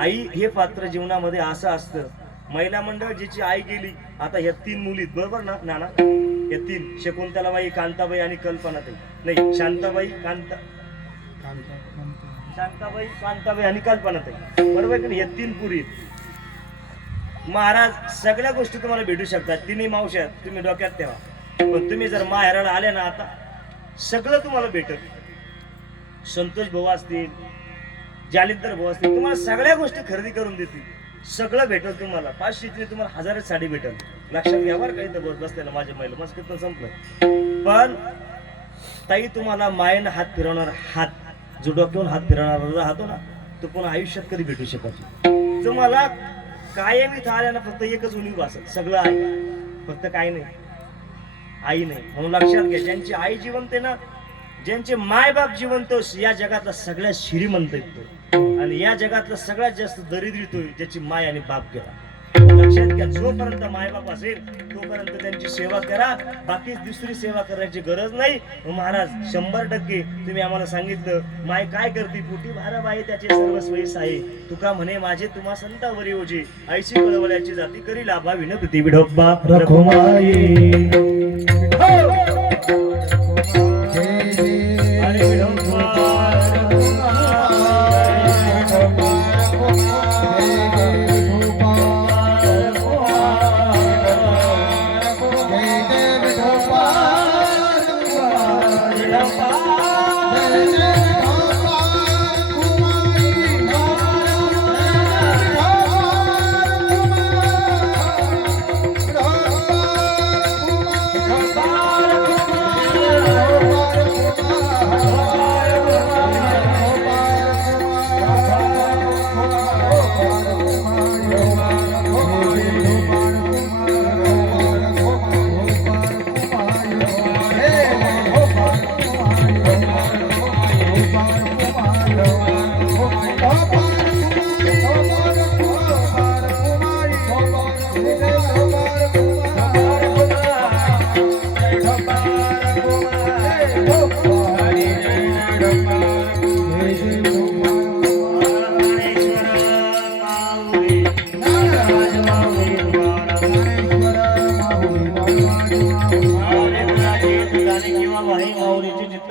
आई हे पात्र जीवनामध्ये असं असतं. महिला मंडळ ज्याची आई गेली, आता ह्या 3 मुली बरोबर ना नाना, या 3 शकुंतलाबाई, कांताबाई आणि कल्पनाताई, नाही शांताबाई कांताबाई आणि कल्पनाताई, बरोबर की नाही? या 3 पुरी महाराज सगळ्या गोष्टी तुम्हाला भेटू शकतात. 3 मावश्या तुम्ही डोक्यात ठेवा. पण तुम्ही जर माहेराला आले ना, आता सगळं तुम्हाला भेटत. संतोष भाऊ असतील, जालिंदर भाऊ असतील, तुम्हाला सगळ्या गोष्टी खरेदी करून देतील. सगळं भेटल तुम्हाला. 500ची तुम्हाला 1000च साडी भेटल. लक्षात घ्या बरं. काही तर बसलेलं माझ्या महिला मस्त कीर्तन संपलं. पण ताई तुम्हाला मायेनं हात फिरवणार, हात जो डोक्यावरून हात फिरवणार राहतो ना, तो पुन्हा आयुष्यात कधी भेटू शकत नाही. तुम्हाला कायम इथं आल्या ना फक्त एकच उणीव असत, सगळं आहे फक्त काय नाही, आई नाही. म्हणून लक्षात घ्या, ज्यांची आई जिवंत आहे ना, ज्यांचे माय बाप जिवंत, या जगातला सगळ्यात श्रीमंत येतो आणि या जगातला सगळ्यात जास्त दरिद्र येतो ज्याची माय आणि बाप गेला. लक्षात घ्या, जोपर्यंत माय बाप असेल तोपर्यंत त्यांची सेवा करा. बाकी दुसरी सेवा करायची गरज नाही. महाराज 100% तुम्ही आम्हाला सांगितलं, माय काय करते? पोटी भारा बाई त्याचे सर्वस्वयीस आहे. तुका म्हणे माझे तुम्हा संतावरी ओझे, ऐशी कळवल्याची जाती करी लाभा विन प्रीती विढोबा रखुमाई. अरे विढोबा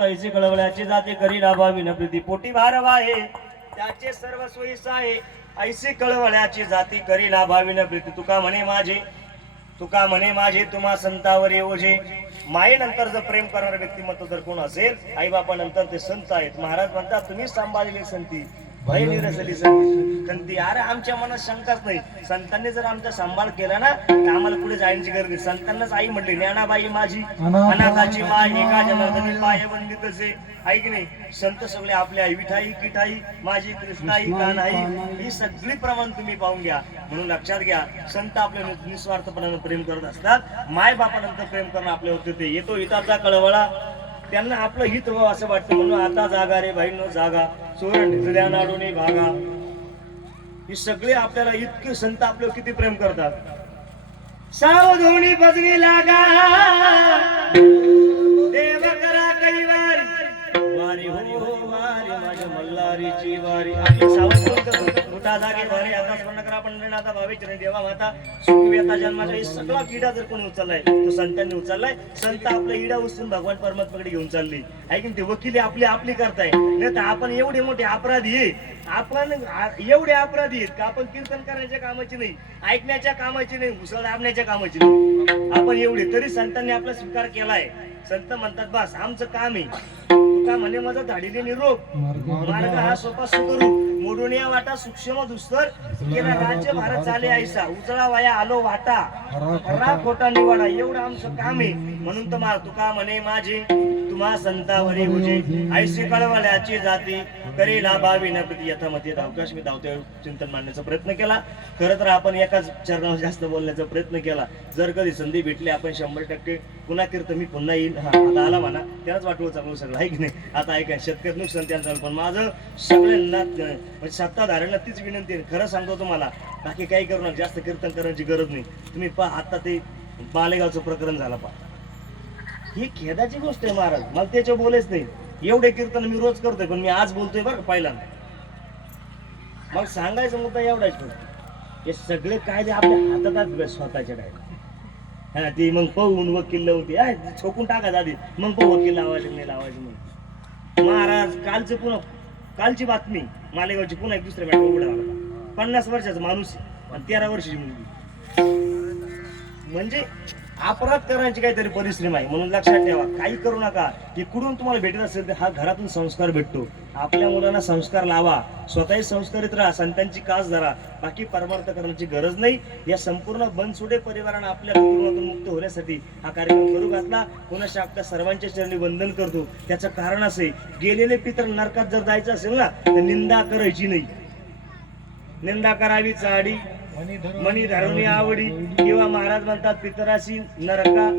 ऐसे कळवल्याचे जाते करी लाभावी न प्रीती पोटी भारव आहे त्याचे सर्व सोयीस आहे. ऐसे कळवल्याचे जाती करी लाभावी न प्रीती. तुका म्हणे माझे तुम्हा संतावर ओझे. मायेनंतर जर प्रेम करणारे व्यक्तिमत्व जर कोण असेल, आई बापानंतर ते संत आहेत. महाराज म्हणतात, तुम्ही सांभाळलेली संती भय निरसली संती. अरे आमच्या मनात शंकाच नाही. संतांनी जर आमचा सांभाळ केला ना, तर आम्हाला पुढे जायची गरज नाही. संतांनाच आई म्हटली, ज्ञानाबाई माझी अनाथाची माय, एका जनार्दनी पाय वंदित असे. आई की नाही? संत सगळे आपल्या आई, विठाई किठाई माझी कृष्णाई कान्हाई, ही सगळी प्रमाण तुम्ही पाहून घ्या. म्हणून लक्षात घ्या, संत आपल्या निस्वार्थपणाने प्रेम करत असतात. माय बापानंतर प्रेम करणं आपल्या होते. ते येतो हिताचा कळवळा, त्यांना आपलं हित व्हावं असं वाटतं. म्हणून आता जागा रे भाईनो जागा, सोरण ढिजल्या नाडोनी भागा. ही सगळे आपल्याला इतके संत आपल्यावर किती प्रेम करतात. सावधोनी बजवी लागा देव करा कैवारी, वारी हो वारी माझ्या मल्हारीची वारी. आपली सावध मोठा जागे वारी आता स्मरण करा पंढरीनाथा भावे चरणी देवा माता सुखवेता जन्माचा हे सगळा किडा जर कोणी उचललाय तो संतांनी उचललाय. संत आपला इडा उचलून भगवान परमात्माकडे घेऊन चालली आहे की ते वकिली आपली करताय. नाही तर आपण एवढे मोठे अपराधी आहे, आपण एवढे अपराधी आहेत का आपण कीर्तन करण्याच्या कामाची नाही, ऐकण्याच्या कामाची नाही, उसळ दाबण्याच्या कामाची नाही. आपण एवढे तरी संतांनी आपला स्वीकार केलाय. संत म्हणतात बस आमचं काम आहे. तुका म्हणे माझा धाडीले निरोप मार्ग हा सोपा सुकरू मोडून या वाटा सूक्ष्म दुस्तर केला राज्य भारत चाले ऐसा उजळा वाया आलो वाटा खरा खोटा निवाडा एवढं आमचं काम आहे. म्हणून तर तुका म्हणे माझे तुम्हा संतावरी हुजे ऐसे कळवल्याची जाती करेला बावी नपती यथामती धावकाश मी धावते चिंतन मांडण्याचा प्रयत्न केला. खरं तर आपण एकाच चरणावर जास्त बोलण्याचा प्रयत्न केला. जर कधी संधी भेटली आपण 100% पुन्हा कीर्तन मी पुन्हा येईल. आता आला म्हणा त्यालाच वाटवं चांगलं सगळं आहे की नाही. आता ऐका शेतकरी नुकसान त्यांचं पण माझं सगळ्यांना म्हणजे सत्ताधाऱ्यांना तीच विनंती आहे. खरं सांगतो तुम्हाला बाकी काही करू नका, जास्त कीर्तन करण्याची गरज नाही. तुम्ही पहा आता ते मालेगावचं प्रकरण झालं पहा, ही खेदाची गोष्ट आहे महाराज. मला त्याच्यावर बोलायच नाही. एवढे कीर्तन मी रोज करतोय पण मी आज बोलतोय बरं पहिल्यांदा. मग सांगायचा मुद्दा एवढाच हे सगळे कायदे आपल्या हातात स्वतःच्या काय हा ती मग पाहून वकील लावते छोकून टाकायचं आधी मग पाहू वकील लावायचं नाही लावायचं म्हणून. महाराज कालची बातमी मालेगावची पुन्हा एक दुसऱ्या मॅटर उघडा आला. 50 वर्षाचा माणूस आणि 13 वर्षाची मुलगी. म्हणजे अपराध करण्याची काहीतरी परिश्रम आहे. म्हणून लक्षात ठेवा काही करू नका. इकडून तुम्हाला भेटत असेल तर हा घरातून संस्कार भेटतो. आपल्या मुलांना संस्कार लावा, स्वतःही संस्कारित राहा, संतांची कास धरा. बाकी परमार्थ करण्याची गरज नाही. या संपूर्ण बनसोडे परिवारानं आपल्या कुटुंबातून मुक्त होण्यासाठी हा कार्यक्रम करू घातला. पुन्हा आपल्या सर्वांच्या चरणी वंदन करतो. त्याचं कारण असे गेलेले पितर नरकात जर जायचं असेल ना तर निंदा करायची नाही. निंदा करावी चाडी मनी धरुणी आवडी किंवा महाराज म्हणतात पितराशी नरका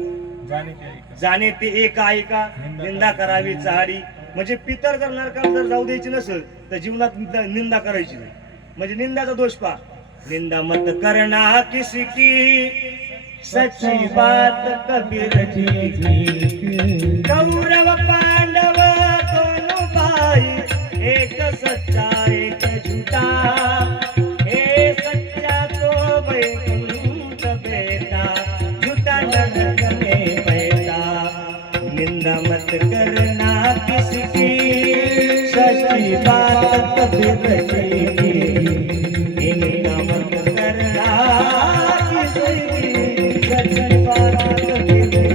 जाणे ते एक ऐका निंदा करावी चहाडी. म्हणजे पितर जर नरकात जर जाऊ द्यायची नसेल तर जीवनात निंदा करायची नाही. म्हणजे निंदाचा दोष पा निंदा मत करना किसी की सच्ची बात कबीर जी की कौरव पांडव दोनों भाई एक सच्चा एक झूठा निंदा मत करना किसकी सच्ची बात कबीर जी की निंदा मत करना किसकी सच्ची बात कबीर जी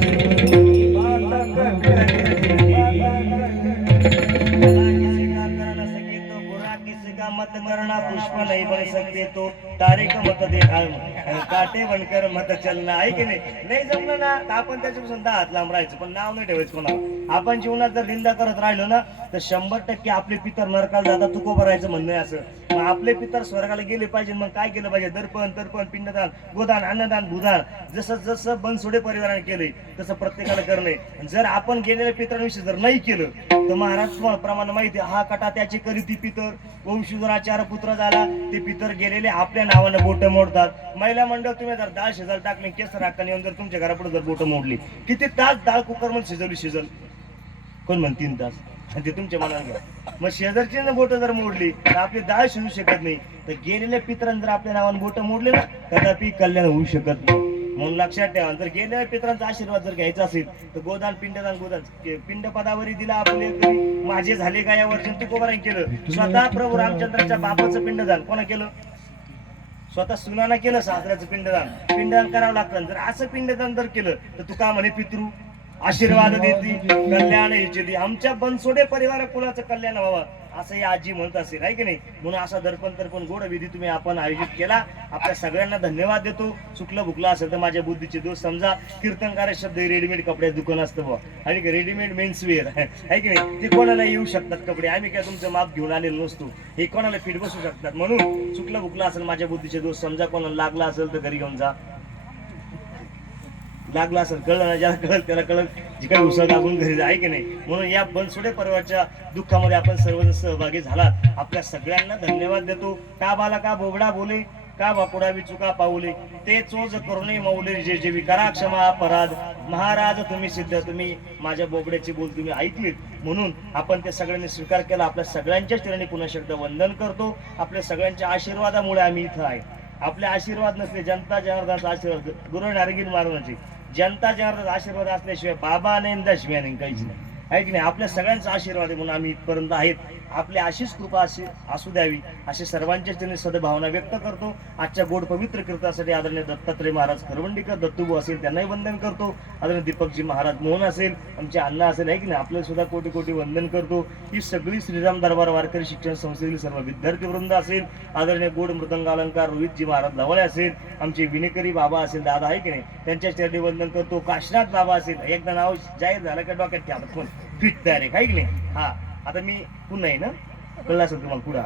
मत करना पुष्प नहीं बन सकते तो तारे का मत देखा काटे बनकर मत चलना आहे की नाही जमलं ना तर आपण त्याच्यापासून हात लांब राहायचं पण नाव नाही ठेवायचं कोणाला. आपण जीवनात जर निंदा करत राहिलो ना तर 100% आपले पितर नरकाला जातात. तुकोबा राहायचं म्हणणं आहे असं. मग आपले पितर स्वर्गाला गेले पाहिजे मग काय केलं पाहिजे तर्पण पिंडदान गोदान अन्नदान भूदान जसं जसं बनसोडे परिवाराने केलंय तसं प्रत्येकाला करणे. जर आपण गेलेल्या पितरांविषयी जर नाही केलं तर महाराज तुम्हाला प्रमाणे माहिती हा कटा त्याचे करी ती पितर वंशुधराचार पुत्र झाला ते पितर गेलेले आपल्या नावानं बोट मोडतात. महिला मंडळ तुम्ही जर डाळ शिजायला टाकले केसर राखताना येऊन जर तुमच्या घरापुढे जर बोट मोडली किती तास डाळ कुकर मध्ये शिजल कोण म्हण 3 तास ते तुमच्या मनात घ्या. मग शेजारची बोट जर मोडली तर आपली डाळ शिजू शकत नाही. तर गेलेल्या पितरांनी जर आपल्या नावानं बोट मोडले ना कदापि कल्याण होऊ शकत नाही. म्हणून लक्षात ठेवा जर गेलेल्या पितरांचा आशीर्वाद जर घ्यायचा असेल तर गोदान पिंडदान गोदान पिंड पदावरी दिला आपले माझे झाले का या वर्षी तुकोबाराने केलं. स्वतः प्रभू रामचंद्राच्या बापाचं पिंडदान कोणा केलं स्वतः सुनाना केलं. सासऱ्याचं पिंडदान करावं लागतं. जर असं पिंडदान जर केलं तर तू का म्हणे पितृ आशीर्वाद देती कल्याण इच्छिती. आमच्या बनसोडे परिवार कुणाचं कल्याण व्हावं असं ही आजी म्हणत असेल आहे की नाही. म्हणून असा दर्पण गोड विधी तुम्ही आपण आयोजित केला. आपल्या सगळ्यांना धन्यवाद देतो. चुकलं भुकलं असेल तर माझ्या बुद्धीचे दोष समजा. कीर्तनकार शब्द रेडीमेड कपड्याचं दुकान असतं बा आणि रेडीमेड मेन्स वेअर आहे की नाही. ते कोणाला येऊ शकतात कपडे. आम्ही काय तुमचं माप घेऊन आलेलो नसतो. हे कोणाला फिट बसू शकतात. म्हणून चुकलं भुकलं असेल माझ्या बुद्धीचे दोष समजा. कोणाला लागला असेल तर घरी घेऊन जा. लागला असेल कळलं ना ज्याला कळलं त्याला कळलं जी काही उसळ लागून घरी आहे की नाही. म्हणून या बनसोडे परिवाराच्या दुःखामध्ये आपण सर्वजण सहभागी झालात. आपल्या सगळ्यांना धन्यवाद देतो. का बाला का बोबडा बोले का बापुडावी चुका पाऊले ते चोज करुणे मौले जे जे विकारा क्षमा अपराध महाराज तुम्ही सिद्ध. तुम्ही माझ्या बोबड्याची बोल तुम्ही ऐकलीत म्हणून आपण ते सगळ्यांनी स्वीकार केला. आपल्या सगळ्यांच्याच चरणी पुन्हा एकदा वंदन करतो. आपल्या सगळ्यांच्या आशीर्वादामुळे आम्ही इथं आहे. आपले आशीर्वाद नसले, जनता जनार्दनाचा आशीर्वाद, गुरु नारंगी महाराजांची जनता जनार्दनाचा आशीर्वाद असल्याशिवाय बाबा नाही दशम्या नाही, काहीच नाही, आहे की नाही. आपल्या सगळ्यांचा आशीर्वाद आहे म्हणून आम्ही इथपर्यंत आहेत. आपली अशीच कृपा अशी असू द्यावी अशी सर्वांच्या त्यांनी सद्भावना व्यक्त करतो. आजच्या गोड पवित्र कीर्तनासाठी आदरणीय दत्तात्रय महाराज खरवंडीकर दत्तूभाऊ असेल त्यांनाही वंदन करतो. आदरणीय दीपकजी महाराज मोहन असेल, आमचे अण्णा असेल, आहे की नाही, आपल्याला सुद्धा कोटी कोटी वंदन करतो. ही सगळी श्रीराम दरबार वारकरी शिक्षण संस्थेतील सर्व विद्यार्थी वृंद असेल, आदरणीय गोड मृदंग अलंकार रोहितजी महाराज लवळे असेल, आमचे विनेकरी बाबा असेल, दादा आहे की नाही, त्यांच्या चरणी वंदन करतो. काशीनाथ बाबा असेल, एकदा नाव जाहीर झालं का डोक्यात ठेवा पण फिट डायरेक्ट, आहे की नाही. हा आता मी पुन्हा आहे ना, कळलं असेल तुम्हाला पुढं.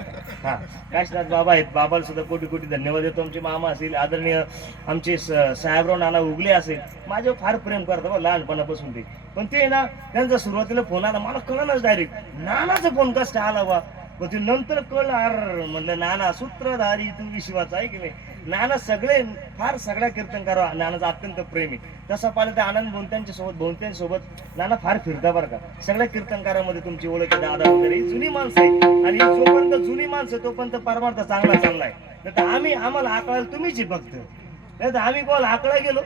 हा काशीनाथ बाबा आहेत, बाबाला सुद्धा कोटी कोटी धन्यवाद देतो. आमचे मामा असेल, आदरणीय आमचे साहेबराव नाना उगले असेल, माझ्यावर फार प्रेम करतात बा लहानपणापासून ते. पण ते ना त्यांचा सुरुवातीला फोन आला, मला कळलंच डायरेक्ट नानाचा फोन कस काय आला बा. पण ते नंतर कळलं, अर म्हणलं नाना सूत्रधारी तू विश्वाचा, आहे की नाही. नाना सगळे फार सगळ्या कीर्तनकार नानाचं अत्यंत प्रेम आहे. तसं पाहिलं तर आनंद भोंत्यांच्या सोबत नाना फार फिरता बरं का. सगळ्या कीर्तनकारामध्ये तुमची ओळख आहे, दादा वगैरे ही जुनी माणसं आहे. आणि जोपर्यंत जुनी माणसं तोपर्यंत परमार्थ चांगला चाललाय. नाही तर आम्हाला आकळायला तुम्हीच फक्त, नाही तर आम्ही कोणाला आकळा गेलो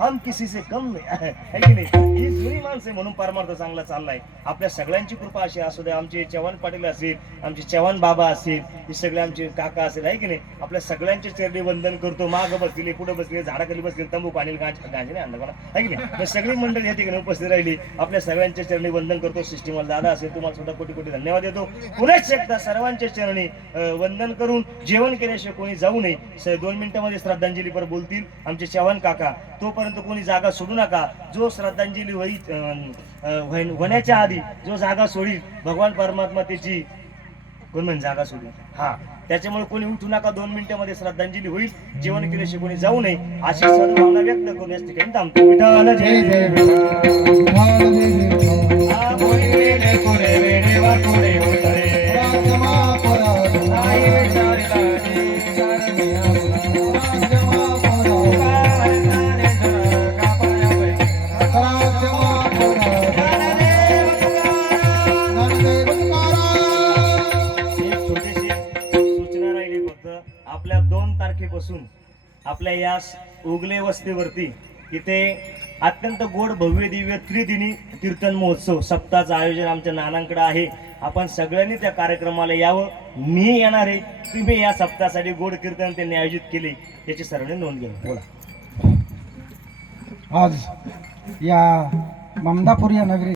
हम किसी से कम नाही, आहे की नाही. ही जुनी माणसं आहे म्हणून परमार्थ चांगला चाललाय. आपल्या सगळ्यांची कृपा अशी असू द्या. आमचे चव्हाण पाटील असेल, आमचे चव्हाण बाबा असतील, हे सगळे आमचे काका असेल, आहे की नाही. आपल्या सगळ्यांचे चरणी वंदन करतो. मागं बसलेले, पुढे बसले, झाडाखाली बसले, तंबू पाणी गांजे नाही आणलं कोणा, आहे की नाही. सगळी मंडळी या ठिकाणी उपस्थित राहिली. आपल्या सगळ्यांच्या चरणी वंदन करतो. सिस्टीमला दादा असेल, तुम्हाला सुद्धा कोटी कोटी धन्यवाद देतो. पुन्हा एकदा सर्वांच्या चरणी वंदन करून जेवण केल्याशिवाय कोणी जाऊ नये. 2 मिनिटांमध्ये श्रद्धांजली पर बोलतील आमचे चव्हाण काका. तोपर्यंत कोणी जागा सोडू नका. जो श्रद्धांजली होण्याच्या आधी जो जागा सोडील भगवान परमात्मा त्याची कोण म्हणजे जागा सोडील. हा त्याच्यामुळे कोणी उठू नका. 2 मिनिटांमध्ये श्रद्धांजली होईल. जेवण केल्याशिवाय कोणी जाऊ नये अशी सद्भावना व्यक्त करून याच ठिकाणी थांबतो. विठ्ठल जय जय आपल्या 2 तारखेपासून आपल्या या उगले वस्तीवरती इथे अत्यंत गोड भव्य दिव्य त्रिदिनी कीर्तन महोत्सव सप्ताहाचं आयोजन आमच्या नानांकडे आहे. आपण सगळ्यांनी त्या कार्यक्रमाला यावं. मी येणार आहे. तुम्ही या सप्ताहासाठी गोड कीर्तन त्यांनी आयोजित केले याची सर्वांनी नोंद घ्या. बोला. आज या ममदापूर या नगरी